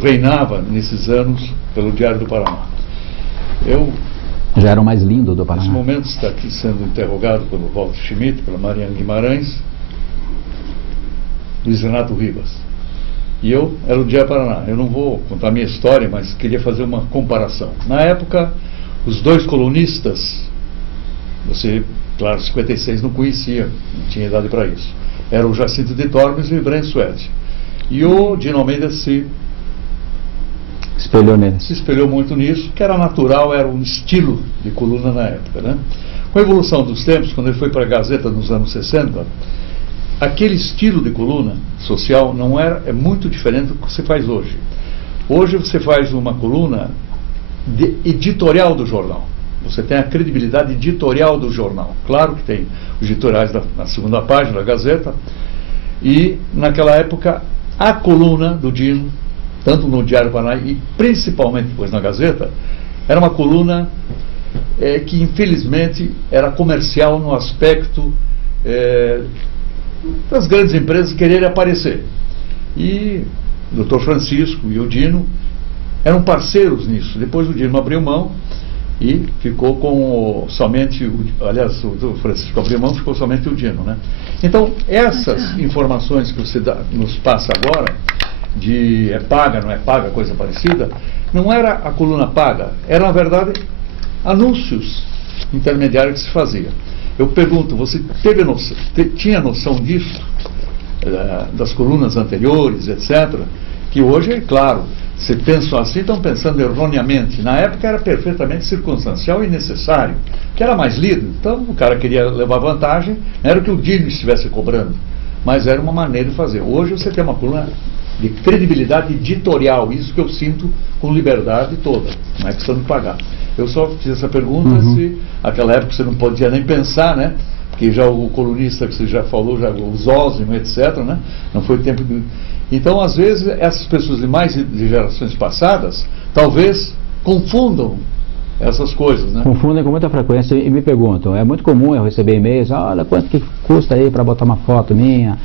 reinava nesses anos pelo Diário do Paraná. Já era o mais lindo do Paraná. Nesse momento está aqui sendo interrogado pelo Walter Schmidt, pela Mariana Guimarães, Luiz Renato Rivas. E eu era o Diário do Paraná. Eu não vou contar a minha história, mas queria fazer uma comparação. Na época, os dois colunistas, você, claro, 56 não conhecia, não tinha idade para isso. Era o Jacinto de Tormes e o Ibrahim Suede. E o Dino Almeida se espelhou muito nisso, que era natural, era um estilo de coluna na época, né? Com a evolução dos tempos, quando ele foi para a Gazeta nos anos 60, aquele estilo de coluna social é muito diferente do que você faz hoje. Hoje você faz uma coluna editorial do jornal. Você tem a credibilidade editorial do jornal. Claro que tem os editoriais na segunda página da Gazeta. E naquela época a coluna do Dino, tanto no Diário do Paraná e principalmente depois na Gazeta, era uma coluna que infelizmente era comercial no aspecto das grandes empresas quererem aparecer. E o Dr. Francisco e o Dino eram parceiros nisso. Depois o Dino abriu mão e ficou com somente, aliás, o Francisco abriu mão, ficou somente o Dino, né? Então, essas informações que você nos passa agora, de paga, não é paga, coisa parecida, não era a coluna paga, era, na verdade, anúncios intermediários que se fazia. Eu pergunto, você tinha noção disso, das colunas anteriores, etc., que hoje, é claro, se pensam assim, estão pensando erroneamente. Na época era perfeitamente circunstancial e necessário, que era mais lido. Então o cara queria levar vantagem, não era o que o Dino estivesse cobrando, mas era uma maneira de fazer. Hoje você tem uma coluna de credibilidade editorial, isso que eu sinto com liberdade toda, não é questão de pagar. Eu só fiz essa pergunta se naquela época você não podia nem pensar, né? Porque já o colunista que você já falou, já o Zósimo, etc., né? Não foi tempo de... Então, às vezes, essas pessoas de gerações passadas, talvez confundam essas coisas, né? Confundem com muita frequência e me perguntam. É muito comum eu receber e-mails, olha quanto que custa aí para botar uma foto minha,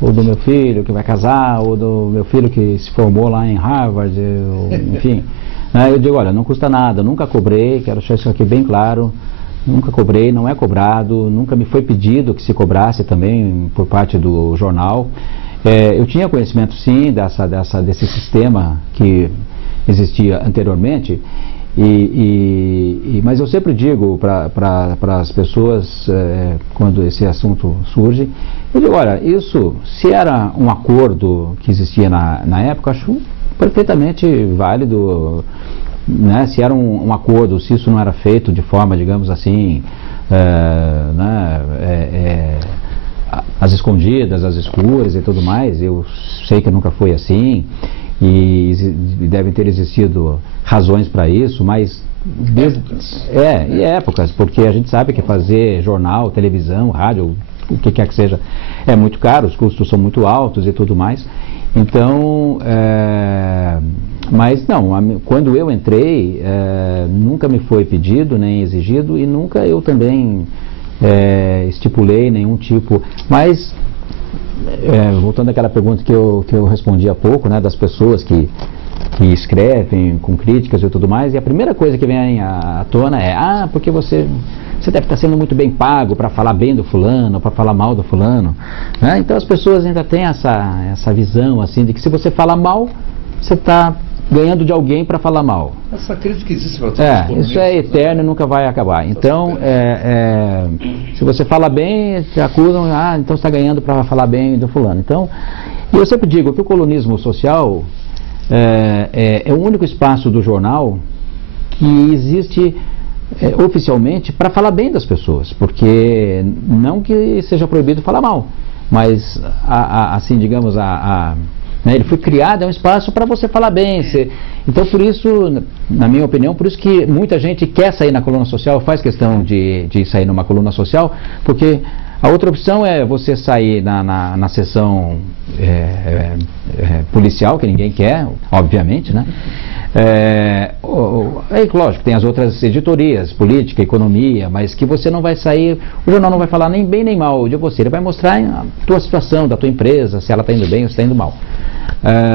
ou do meu filho que vai casar, ou do meu filho que se formou lá em Harvard, enfim. Eu digo, olha, não custa nada, nunca cobrei, quero deixar isso aqui bem claro, nunca cobrei, não é cobrado, nunca me foi pedido que se cobrasse também por parte do jornal. Eu tinha conhecimento sim desse sistema que existia anteriormente, mas eu sempre digo para as pessoas, quando esse assunto surge, eu digo, olha, isso, se era um acordo que existia na época, acho perfeitamente válido, né? Se era um acordo, se isso não era feito de forma, digamos assim, às escondidas, às escuras e tudo mais, eu sei que nunca foi assim, e devem ter existido razões para isso, mas épocas, porque a gente sabe que fazer jornal, televisão, rádio, o que quer que seja, é muito caro, os custos são muito altos e tudo mais. Então, mas não, quando eu entrei, nunca me foi pedido nem exigido, e nunca eu também estipulei nenhum tipo, mas voltando àquela pergunta que eu respondi há pouco, né, das pessoas que escrevem com críticas e tudo mais, e a primeira coisa que vem à tona é, porque você deve estar sendo muito bem pago para falar bem do fulano, para falar mal do fulano, né? Então as pessoas ainda têm essa visão assim de que se você fala mal, você está ganhando de alguém para falar mal. Essa crítica existe para todos. Isso é eterno, né? E nunca vai acabar. Então, se você fala bem, te acusam, então você está ganhando para falar bem do fulano. Então, eu sempre digo que o colunismo social é o único espaço do jornal que existe oficialmente para falar bem das pessoas, porque não que seja proibido falar mal, mas assim, digamos, ele foi criado, é um espaço para você falar bem. Então, por isso, na minha opinião, por isso que muita gente quer sair na coluna social, faz questão de sair numa coluna social, porque a outra opção é você sair na sessão policial, que ninguém quer, obviamente, né? Lógico, tem as outras editorias, política, economia, mas que você não vai sair, o jornal não vai falar nem bem nem mal de você, ele vai mostrar a tua situação, da tua empresa, se ela está indo bem ou se está indo mal.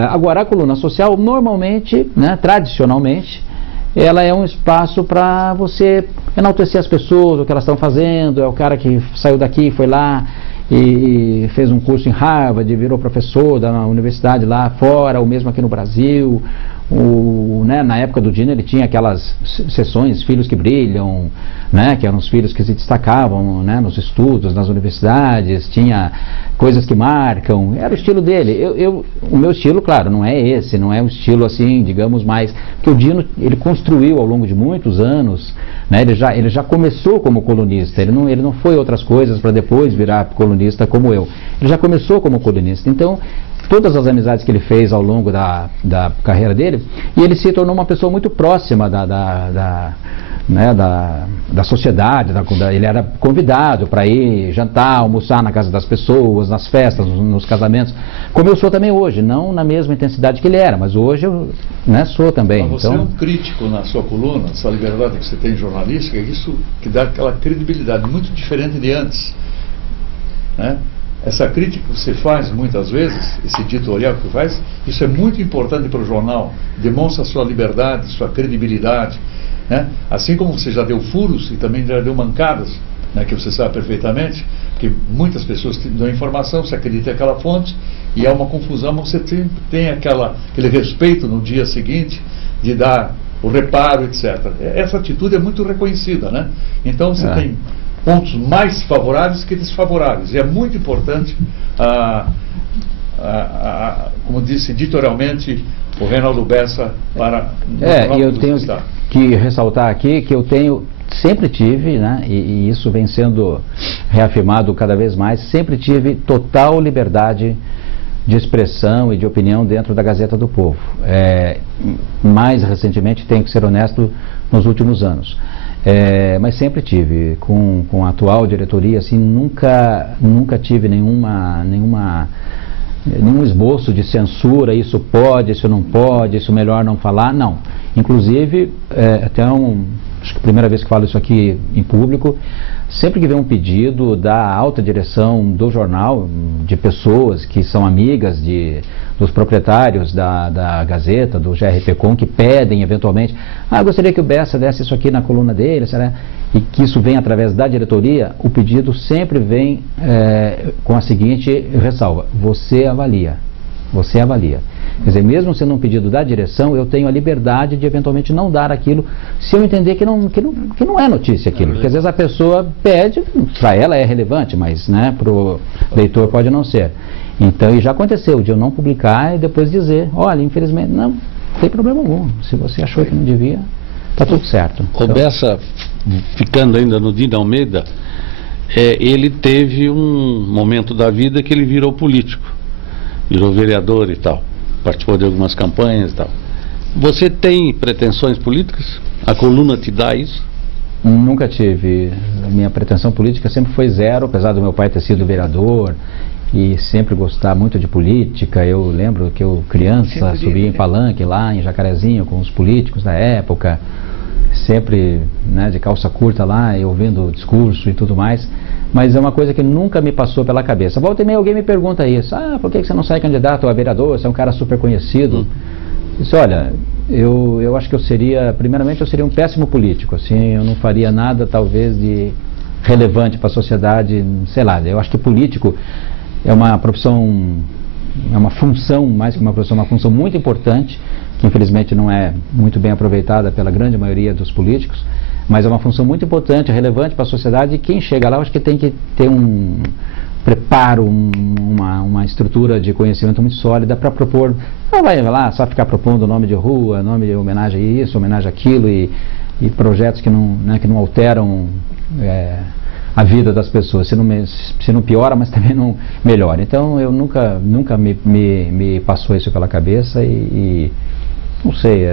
Agora, a coluna social, normalmente, né, tradicionalmente, ela é um espaço para você enaltecer as pessoas, o que elas estão fazendo, é o cara que saiu daqui, foi lá e fez um curso em Harvard, virou professor da universidade lá fora, ou mesmo aqui no Brasil. Na época do Dino ele tinha aquelas sessões Filhos que Brilham, né, que eram os filhos que se destacavam, né, nos estudos, nas universidades, tinha coisas que marcam, era o estilo dele. O meu estilo, claro, não é esse, não é um estilo assim, digamos, mais, porque o Dino ele construiu ao longo de muitos anos, né, ele já começou como colunista, ele não foi outras coisas para depois virar colunista como eu, ele já começou como colunista. Então, todas as amizades que ele fez ao longo da carreira dele, e ele se tornou uma pessoa muito próxima da sociedade, ele era convidado para ir jantar, almoçar na casa das pessoas, nas festas, nos casamentos, como eu sou também hoje, não na mesma intensidade que ele era, mas hoje eu sou também. Mas você é um crítico na sua coluna, essa liberdade que você tem jornalística, isso que dá aquela credibilidade muito diferente de antes, né? Essa crítica que você faz muitas vezes, esse editorial que faz, isso é muito importante para o jornal, demonstra sua liberdade, sua credibilidade, né? Assim como você já deu furos e também já deu mancadas, né, que você sabe perfeitamente, porque muitas pessoas dão informação, você acredita naquela fonte e há uma confusão, mas você tem aquele respeito no dia seguinte de dar o reparo, etc. Essa atitude é muito reconhecida, né? Então você tem pontos mais favoráveis que desfavoráveis. E é muito importante, como disse editorialmente o Reinaldo Bessa, para... eu tenho que ressaltar aqui que eu sempre tive, né, e isso vem sendo reafirmado cada vez mais, sempre tive total liberdade de expressão e de opinião dentro da Gazeta do Povo. Mais recentemente, tenho que ser honesto, nos últimos anos. Mas sempre tive, com a atual diretoria, assim, nunca tive nenhum esboço de censura, isso pode, isso não pode, isso melhor não falar, não. Inclusive, até acho que a primeira vez que falo isso aqui em público, sempre que vem um pedido da alta direção do jornal, de pessoas que são amigas dos proprietários da Gazeta, do GRPcom, que pedem eventualmente, gostaria que o Bessa desse isso aqui na coluna dele, será? E que isso vem através da diretoria, o pedido sempre vem com a seguinte ressalva: você avalia. Você avalia. Quer dizer, mesmo sendo um pedido da direção, eu tenho a liberdade de eventualmente não dar aquilo, se eu entender que não é notícia aquilo. Porque às vezes a pessoa pede, para ela é relevante, mas para o leitor pode não ser. Então, e já aconteceu de eu não publicar e depois dizer, olha, infelizmente, não tem problema algum. Se você achou que não devia, está tudo certo. O Bessa, ficando ainda no Dino Almeida, ele teve um momento da vida que ele virou político, virou vereador e tal, participou de algumas campanhas e tal. Você tem pretensões políticas? A coluna te dá isso? Nunca tive. A minha pretensão política sempre foi zero, apesar do meu pai ter sido vereador e sempre gostar muito de política. Eu lembro que eu, criança, subia em palanque lá em Jacarezinho com os políticos da época, sempre de calça curta lá, e ouvindo discurso e tudo mais. Mas é uma coisa que nunca me passou pela cabeça. Volta e meia alguém me pergunta isso: por que você não sai candidato a vereador? Você é um cara super conhecido. Disse, olha, eu acho que primeiramente eu seria um péssimo político, assim, eu não faria nada talvez de relevante para a sociedade, sei lá. Eu acho que político é uma profissão, é uma função, mais que uma profissão, uma função muito importante, que infelizmente não é muito bem aproveitada pela grande maioria dos políticos, mas é uma função muito importante, relevante para a sociedade, e quem chega lá, eu acho que tem que ter um preparo, uma estrutura de conhecimento muito sólida para propor. Não vai lá só ficar propondo nome de rua, nome de homenagem a isso, homenagem àquilo, e projetos que não alteram a vida das pessoas, se não piora, mas também não melhora. Então eu nunca me passou isso pela cabeça e não sei,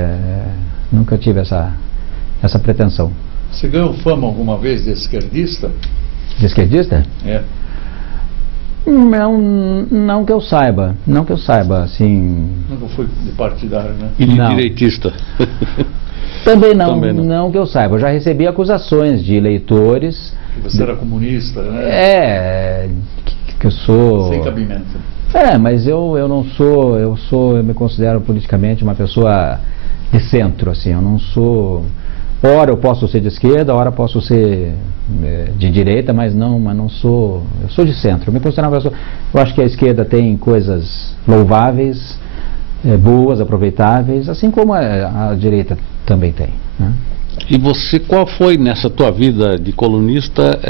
nunca tive essa pretensão. Você ganhou fama alguma vez de esquerdista? De esquerdista? É. Não que eu saiba, assim... Nunca foi de partidário, né? E de direitista? Também não que eu saiba. Eu já recebi acusações de eleitores... Que você era comunista, né? Que eu sou... Sem cabimento. Mas eu não sou, eu me considero politicamente uma pessoa de centro, assim, eu não sou... Ora eu posso ser de esquerda, ora posso ser de direita, mas não sou... Eu sou de centro, eu me considero uma pessoa... Eu acho que a esquerda tem coisas louváveis, boas, aproveitáveis, assim como a direita também tem, né? E você, qual foi nessa tua vida de colunista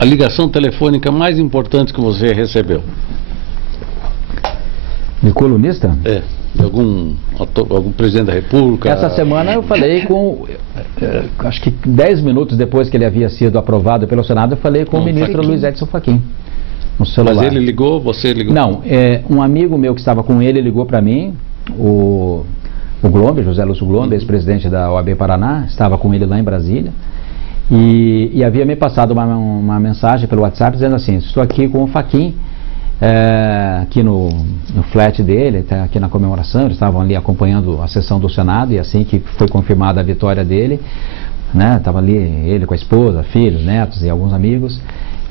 a ligação telefônica mais importante que você recebeu? De colunista? De algum presidente da República? Essa semana eu falei com, acho que 10 minutos depois que ele havia sido aprovado pelo Senado, eu falei com o ministro Luiz Edson Fachin, no celular. Mas ele ligou, você ligou? Não, um amigo meu que estava com ele ligou para mim, o Glombe, José Lúcio Glombe, ex-presidente da OAB Paraná, estava com ele lá em Brasília, e havia me passado uma mensagem pelo WhatsApp dizendo assim: estou aqui com o Fachin, aqui no flat dele, tá aqui na comemoração. Eles estavam ali acompanhando a sessão do Senado, e assim que foi confirmada a vitória dele, estava ali ele com a esposa, filhos, netos e alguns amigos,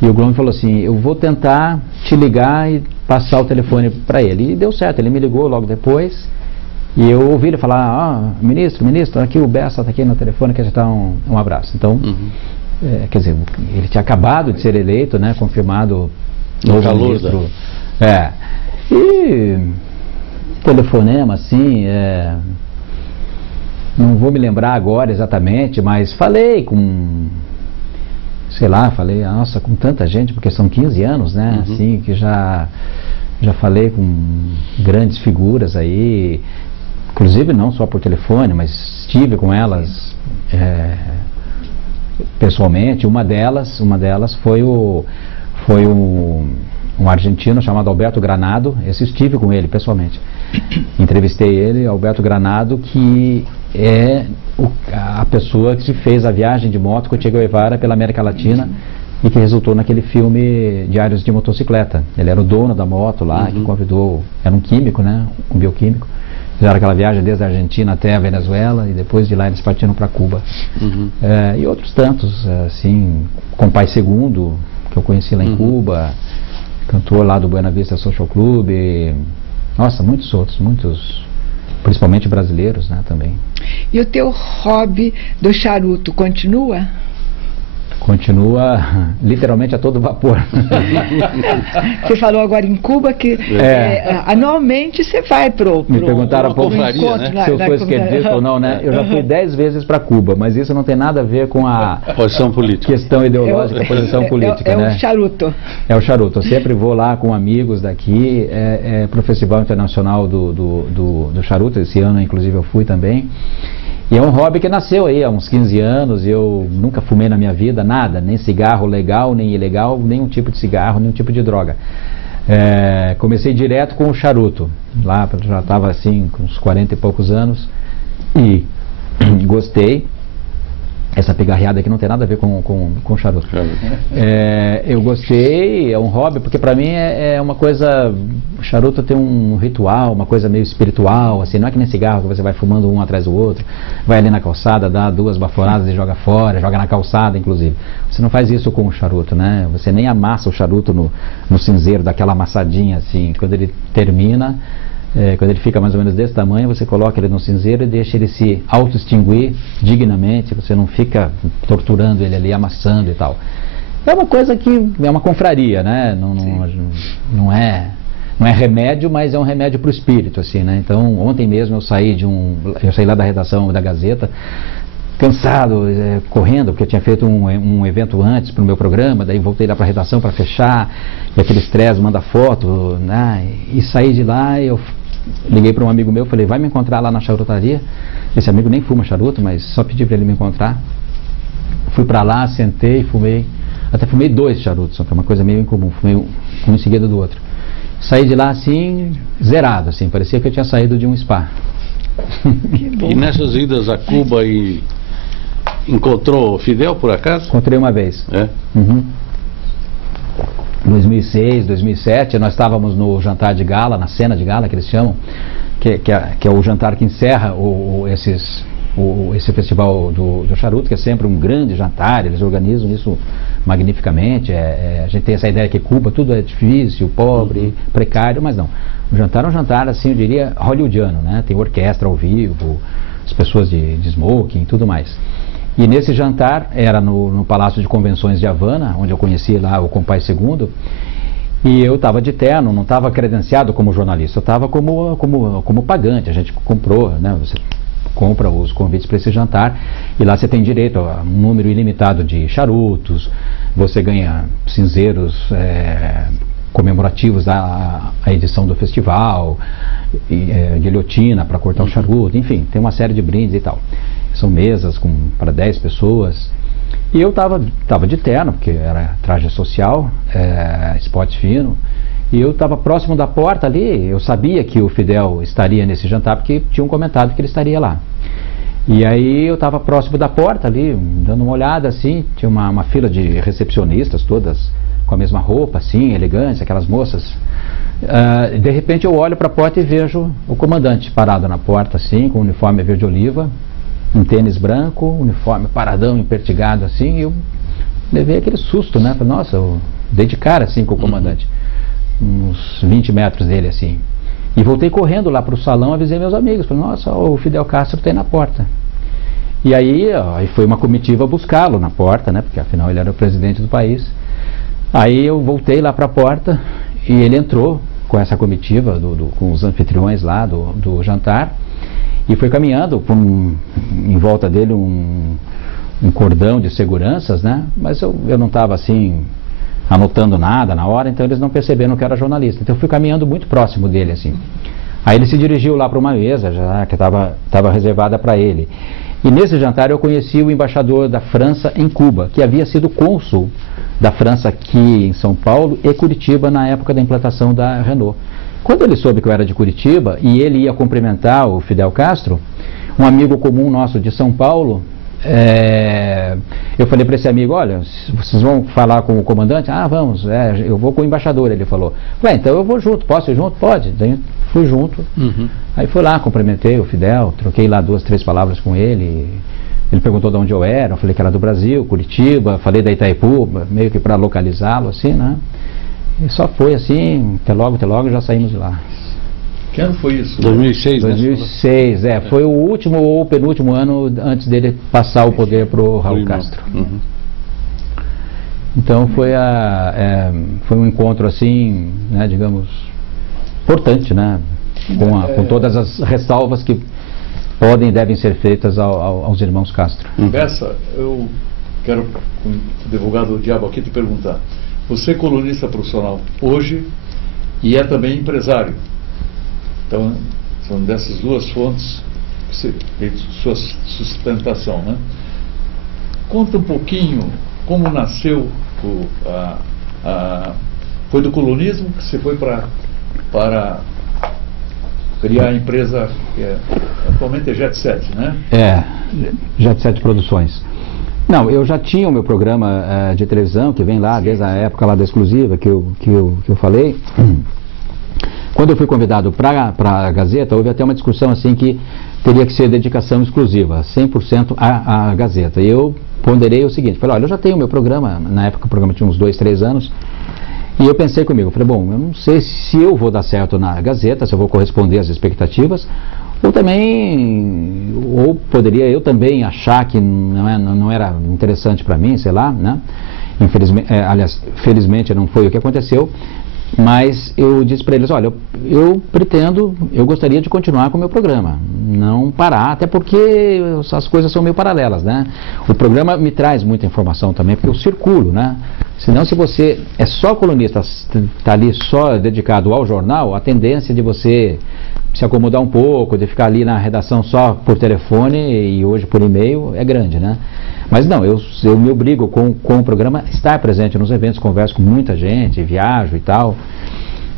e o Glombe falou assim: eu vou tentar te ligar e passar o telefone para ele. E deu certo, ele me ligou logo depois, e eu ouvi ele falar: ministro, aqui o Bessa está aqui no telefone, quer te dar um abraço. Então, quer dizer, ele tinha acabado de ser eleito, confirmado no calor ministro. E telefonema, assim, não vou me lembrar agora exatamente, mas falei com, nossa, com tanta gente, porque são 15 anos, né, assim, que já falei com grandes figuras aí, inclusive não só por telefone, mas estive com elas pessoalmente. Uma delas foi um argentino chamado Alberto Granado. Esse estive com ele pessoalmente. Entrevistei ele, Alberto Granado, que é a pessoa que fez a viagem de moto com o Che Guevara pela América Latina e que resultou naquele filme Diários de Motocicleta. Ele era o dono da moto lá, que convidou, era um químico, um bioquímico, fizeram aquela viagem desde a Argentina até a Venezuela, e depois de lá eles partiram para Cuba. E outros tantos, assim, Compay Segundo, que eu conheci lá em Cuba, cantor lá do Buena Vista Social Club, nossa, muitos outros, principalmente brasileiros, né, também. E o teu hobby do charuto continua? Continua literalmente a todo vapor. Você falou agora em Cuba que anualmente você vai Me perguntaram há pouco encontro, se eu sou esquerdista ou não, né? Eu já fui 10 vezes para Cuba, mas isso não tem nada a ver com a posição política, questão ideológica, posição política, né? É o charuto. É o charuto. Eu sempre vou lá com amigos daqui, para o Festival Internacional do Charuto. Esse ano, inclusive, eu fui também. E é um hobby que nasceu aí há uns 15 anos, eu nunca fumei na minha vida, nada, nem cigarro legal, nem ilegal, nenhum tipo de cigarro, nenhum tipo de droga. Comecei direto com o charuto, lá já estava assim, com uns 40 e poucos anos, e gostei. Essa pigarreada aqui não tem nada a ver com charuto. Eu gostei, é um hobby, porque para mim é uma coisa, o charuto tem um ritual, uma coisa meio espiritual, assim, não é que nem cigarro que você vai fumando um atrás do outro, vai ali na calçada, dá 2 baforadas e joga fora, joga na calçada, inclusive. Você não faz isso com o charuto, né? Você nem amassa o charuto no cinzeiro, daquela amassadinha assim, quando ele termina... quando ele fica mais ou menos desse tamanho, você coloca ele no cinzeiro e deixa ele se auto-extinguir dignamente, você não fica torturando ele ali, amassando e tal. É uma coisa que é uma confraria, né? Não é remédio, mas é um remédio para o espírito, assim, né? Então, ontem mesmo eu saí lá da redação da Gazeta, cansado, correndo, porque eu tinha feito um evento antes para o meu programa, daí voltei lá para a redação para fechar, e aquele estresse, manda foto, né? E saí de lá, eu liguei para um amigo meu, falei, vai me encontrar lá na charutaria. Esse amigo nem fuma charuto, mas só pedi para ele me encontrar. Fui para lá, sentei, fumei, até fumei 2 charutos, só que é uma coisa meio incomum, fumei um em seguida do outro. Saí de lá assim, zerado, assim, parecia que eu tinha saído de um spa. E nessas idas a Cuba encontrou Fidel, por acaso? Encontrei uma vez. 2006, 2007, nós estávamos no jantar de gala, na cena de gala que eles chamam, que é o jantar que encerra esse festival do charuto, que é sempre um grande jantar, eles organizam isso magnificamente. A gente tem essa ideia que Cuba tudo é difícil, pobre, precário, mas não. O jantar é um jantar, assim, eu diria, hollywoodiano, né? Tem orquestra ao vivo, as pessoas de smoking e tudo mais. E nesse jantar, era no Palácio de Convenções de Havana, onde eu conheci lá o Compay Segundo, e eu estava de terno, não estava credenciado como jornalista, eu estava como pagante, a gente comprou, né? Você compra os convites para esse jantar, e lá você tem direito a um número ilimitado de charutos, você ganha cinzeiros comemorativos da edição do festival, guilhotina para cortar o charuto, enfim, tem uma série de brindes e tal. São mesas para 10 pessoas. E eu estava de terno, porque era traje social, spot fino. E eu estava próximo da porta ali, eu sabia que o Fidel estaria nesse jantar, porque tinham comentado que ele estaria lá. E aí eu estava próximo da porta ali, dando uma olhada assim, tinha uma fila de recepcionistas, todas com a mesma roupa, assim, elegantes, aquelas moças. De repente eu olho para a porta e vejo o comandante parado na porta, assim, com o uniforme verde-oliva, um tênis branco, uniforme paradão, empertigado assim, e eu levei aquele susto, né? Falei, nossa, eu dei de cara assim com o comandante, uns 20 metros dele assim, e voltei correndo lá para o salão, avisei meus amigos, falei, nossa, o Fidel Castro está aí na porta. E aí foi uma comitiva buscá-lo na porta, né? Porque afinal ele era o presidente do país. Aí eu voltei lá para a porta e ele entrou com essa comitiva, com os anfitriões lá do jantar, e foi caminhando em volta dele um cordão de seguranças, né? Mas eu não estava assim anotando nada na hora, então eles não perceberam que eu era jornalista. Então eu fui caminhando muito próximo dele assim. Aí ele se dirigiu lá para uma mesa já que estava reservada para ele. E nesse jantar eu conheci o embaixador da França em Cuba, que havia sido cônsul da França aqui em São Paulo e Curitiba na época da implantação da Renault. Quando ele soube que eu era de Curitiba e ele ia cumprimentar o Fidel Castro, um amigo comum nosso de São Paulo eu falei para esse amigo, olha, vocês vão falar com o comandante? Ah, vamos, eu vou com o embaixador, ele falou. Então eu vou junto, posso ir junto? Pode. Daí fui junto, aí fui lá, cumprimentei o Fidel, troquei lá 2, 3 palavras com ele. Ele perguntou de onde eu era, eu falei que era do Brasil, Curitiba, falei da Itaipu, meio que para localizá-lo, assim, né? E só foi assim, até logo já saímos de lá. Que ano foi isso? 2006, 2006, foi o último ou penúltimo ano antes dele passar o poder para o Raul Castro. Então foi um encontro assim, né, digamos, importante, né, com todas as ressalvas que podem e devem ser feitas aos irmãos Castro. Bessa, eu quero, com o advogado do diabo aqui, te perguntar. Você é colunista profissional hoje e é também empresário. Então, são dessas duas fontes de sua sustentação, né? Conta um pouquinho como nasceu foi do colunismo que você foi para criar a empresa que atualmente é Jet 7, né? Jet 7 Produções. Não, eu já tinha o meu programa de televisão, que vem lá desde a época lá da exclusiva que eu falei. Quando eu fui convidado para a Gazeta, houve até uma discussão assim que teria que ser dedicação exclusiva, 100% à Gazeta. E eu ponderei o seguinte, falei, olha, eu já tenho o meu programa, na época o programa tinha uns 2, 3 anos, e eu pensei comigo, falei, bom, eu não sei se eu vou dar certo na Gazeta, se eu vou corresponder às expectativas, ou poderia eu também achar que não era interessante para mim, sei lá, né? Infelizmente, felizmente não foi o que aconteceu. Mas eu disse para eles, olha, eu gostaria de continuar com o meu programa, não parar, até porque as coisas são meio paralelas, né? O programa me traz muita informação também, porque eu circulo, né? Senão, se você é só colunista, está ali só dedicado ao jornal, a tendência de você se acomodar um pouco, de ficar ali na redação só por telefone e hoje por e-mail é grande, né? Mas não, eu me obrigo com o programa estar presente nos eventos, converso com muita gente, viajo e tal.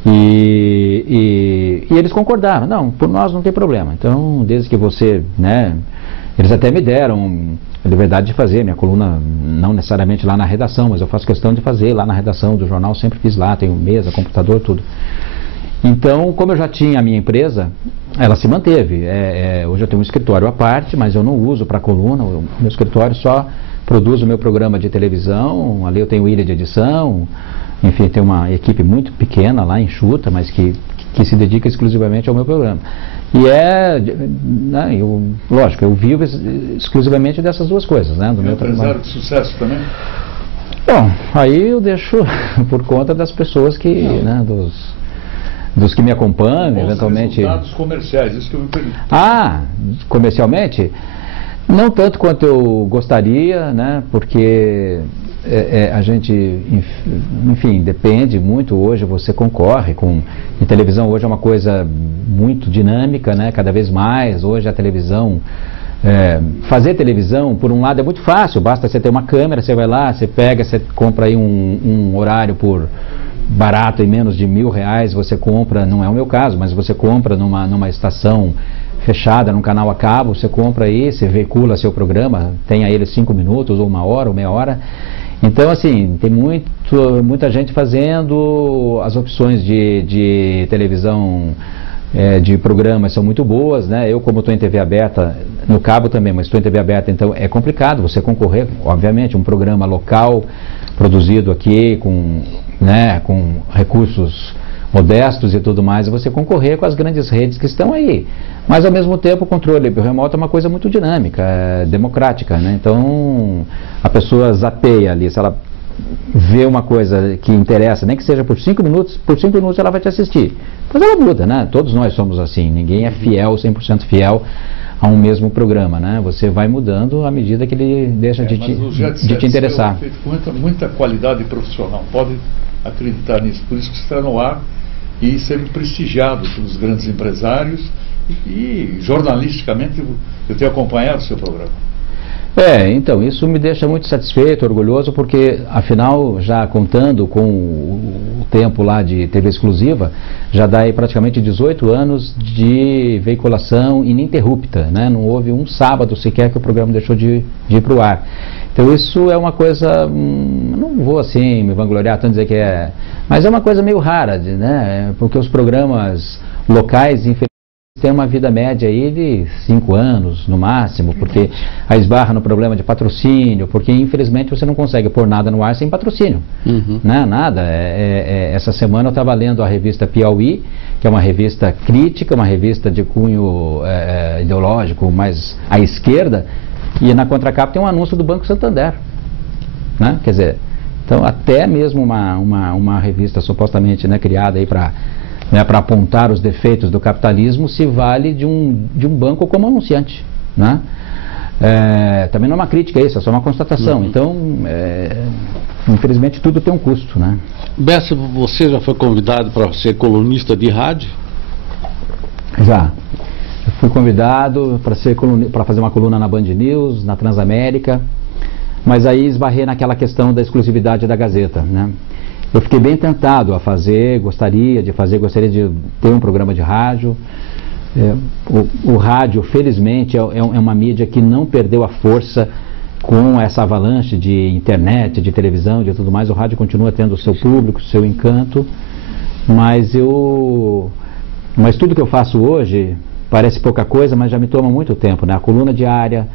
E eles concordaram, não, por nós não tem problema. Então, desde que você, né, eles até me deram a liberdade de fazer minha coluna, não necessariamente lá na redação, mas eu faço questão de fazer lá na redação do jornal, sempre fiz lá, tenho mesa, computador, tudo. Então, como eu já tinha a minha empresa, ela se manteve. Hoje eu tenho um escritório à parte, mas eu não uso para coluna. O meu escritório só produz o meu programa de televisão. Ali eu tenho ilha de edição. Enfim, tem uma equipe muito pequena lá, enxuta, mas que se dedica exclusivamente ao meu programa. E né, lógico, eu vivo exclusivamente dessas duas coisas, né? Do meu empresário de sucesso também? Bom, aí eu deixo por conta das pessoas que, né, dos que me acompanham, eventualmente. Resultados comerciais, isso que eu me pergunto. Comercialmente? Não tanto quanto eu gostaria, né? Porque a gente, enfim, depende muito hoje, você concorre em televisão hoje é uma coisa muito dinâmica, né? Cada vez mais, hoje a televisão, fazer televisão, por um lado é muito fácil, basta você ter uma câmera, você vai lá, você pega, você compra aí um horário por barato, em menos de R$1.000, você compra, não é o meu caso, mas você compra numa estação fechada, num canal a cabo, você compra aí, você veicula seu programa, tem aí ele 5 minutos, ou 1 hora, ou meia hora. Então, assim, tem muita gente fazendo, as opções de televisão, de programas são muito boas, né? Eu, como estou em TV aberta, no cabo também, mas estou em TV aberta, então é complicado você concorrer, obviamente, um programa local, produzido aqui, com recursos modestos e tudo mais, você concorrer com as grandes redes que estão aí. Mas, ao mesmo tempo, o controle remoto é uma coisa muito dinâmica, democrática, né? Então, a pessoa zapeia ali, se ela vê uma coisa que interessa, nem que seja por 5 minutos ela vai te assistir. Mas ela muda, né? Todos nós somos assim, ninguém é fiel, 100% fiel a um mesmo programa, né? Você vai mudando à medida que ele deixa de te interessar. É feito com muita qualidade profissional, pode acreditar nisso, por isso que está no ar e sendo prestigiado pelos grandes empresários e jornalisticamente eu tenho acompanhado o seu programa. Então, isso me deixa muito satisfeito, orgulhoso, porque, afinal, já contando com o tempo lá de TV exclusiva, já dá aí praticamente 18 anos de veiculação ininterrupta, né? Não houve um sábado sequer que o programa deixou de ir para o ar. Então, isso é uma coisa, não vou assim me vangloriar tanto dizer que é, mas é uma coisa meio rara, né? Porque os programas locais, infelizmente, tem uma vida média aí de 5 anos no máximo, porque a esbarra no problema de patrocínio, porque infelizmente você não consegue pôr nada no ar sem patrocínio, né? Nada. Essa semana eu estava lendo a revista Piauí, que é uma revista crítica, uma revista de cunho ideológico mais à esquerda, e na contracapa tem um anúncio do Banco Santander, né? Quer dizer, então até mesmo uma revista supostamente, né, criada aí para apontar os defeitos do capitalismo, se vale de um banco como anunciante, né? Também não é uma crítica isso, é só uma constatação. Então, infelizmente, tudo tem um custo, né? Bessa, você já foi convidado para ser colunista de rádio? Já. Eu fui convidado para fazer uma coluna na Band News, na Transamérica, mas aí esbarrei naquela questão da exclusividade da Gazeta, né? Eu fiquei bem tentado a fazer, gostaria de ter um programa de rádio. O rádio, felizmente, é uma mídia que não perdeu a força com essa avalanche de internet, de televisão, de tudo mais. O rádio continua tendo o seu público, o seu encanto, mas tudo que eu faço hoje parece pouca coisa, mas já me toma muito tempo, né? A coluna diária,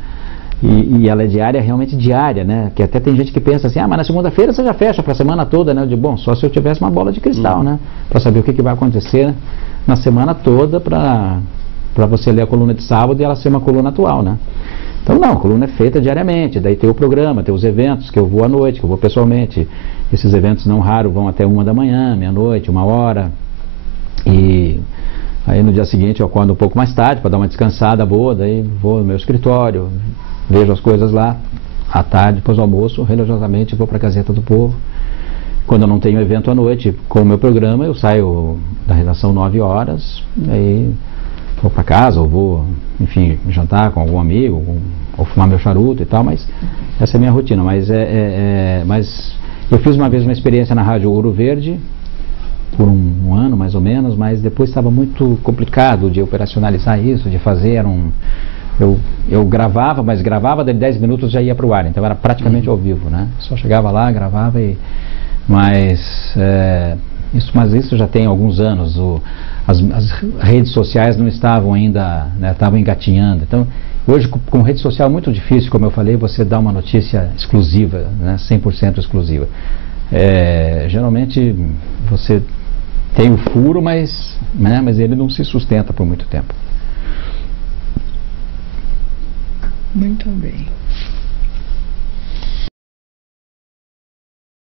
e ela é diária, realmente diária, né? Que até tem gente que pensa assim, mas na segunda-feira você já fecha para a semana toda, né? Eu digo, bom, só se eu tivesse uma bola de cristal, né? Para saber o que vai acontecer na semana toda, para você ler a coluna de sábado e ela ser uma coluna atual, né? Então não, a coluna é feita diariamente, daí tem o programa, tem os eventos que eu vou à noite, que eu vou pessoalmente. Esses eventos não raro vão até 1 da manhã, meia-noite, 1h, e aí no dia seguinte eu acordo um pouco mais tarde para dar uma descansada boa, daí vou no meu escritório, vejo as coisas lá, à tarde, depois do almoço, religiosamente vou para a Gazeta do Povo. Quando eu não tenho evento à noite, com o meu programa, eu saio da redação 9h, aí vou para casa, ou vou, enfim, jantar com algum amigo, ou fumar meu charuto e tal, mas essa é a minha rotina. Mas eu fiz uma vez uma experiência na Rádio Ouro Verde, por um ano mais ou menos, mas depois estava muito complicado de operacionalizar isso, de fazer, eu gravava, mas gravava, daí 10 minutos já ia para o ar, então era praticamente ao vivo, né? Só chegava lá, gravava mas isso já tem alguns anos. As redes sociais não estavam ainda, né, estavam engatinhando. Então, hoje com rede social é muito difícil, como eu falei, você dar uma notícia exclusiva, né, 100% exclusiva. Geralmente você tem o furo, mas ele não se sustenta por muito tempo. Muito bem.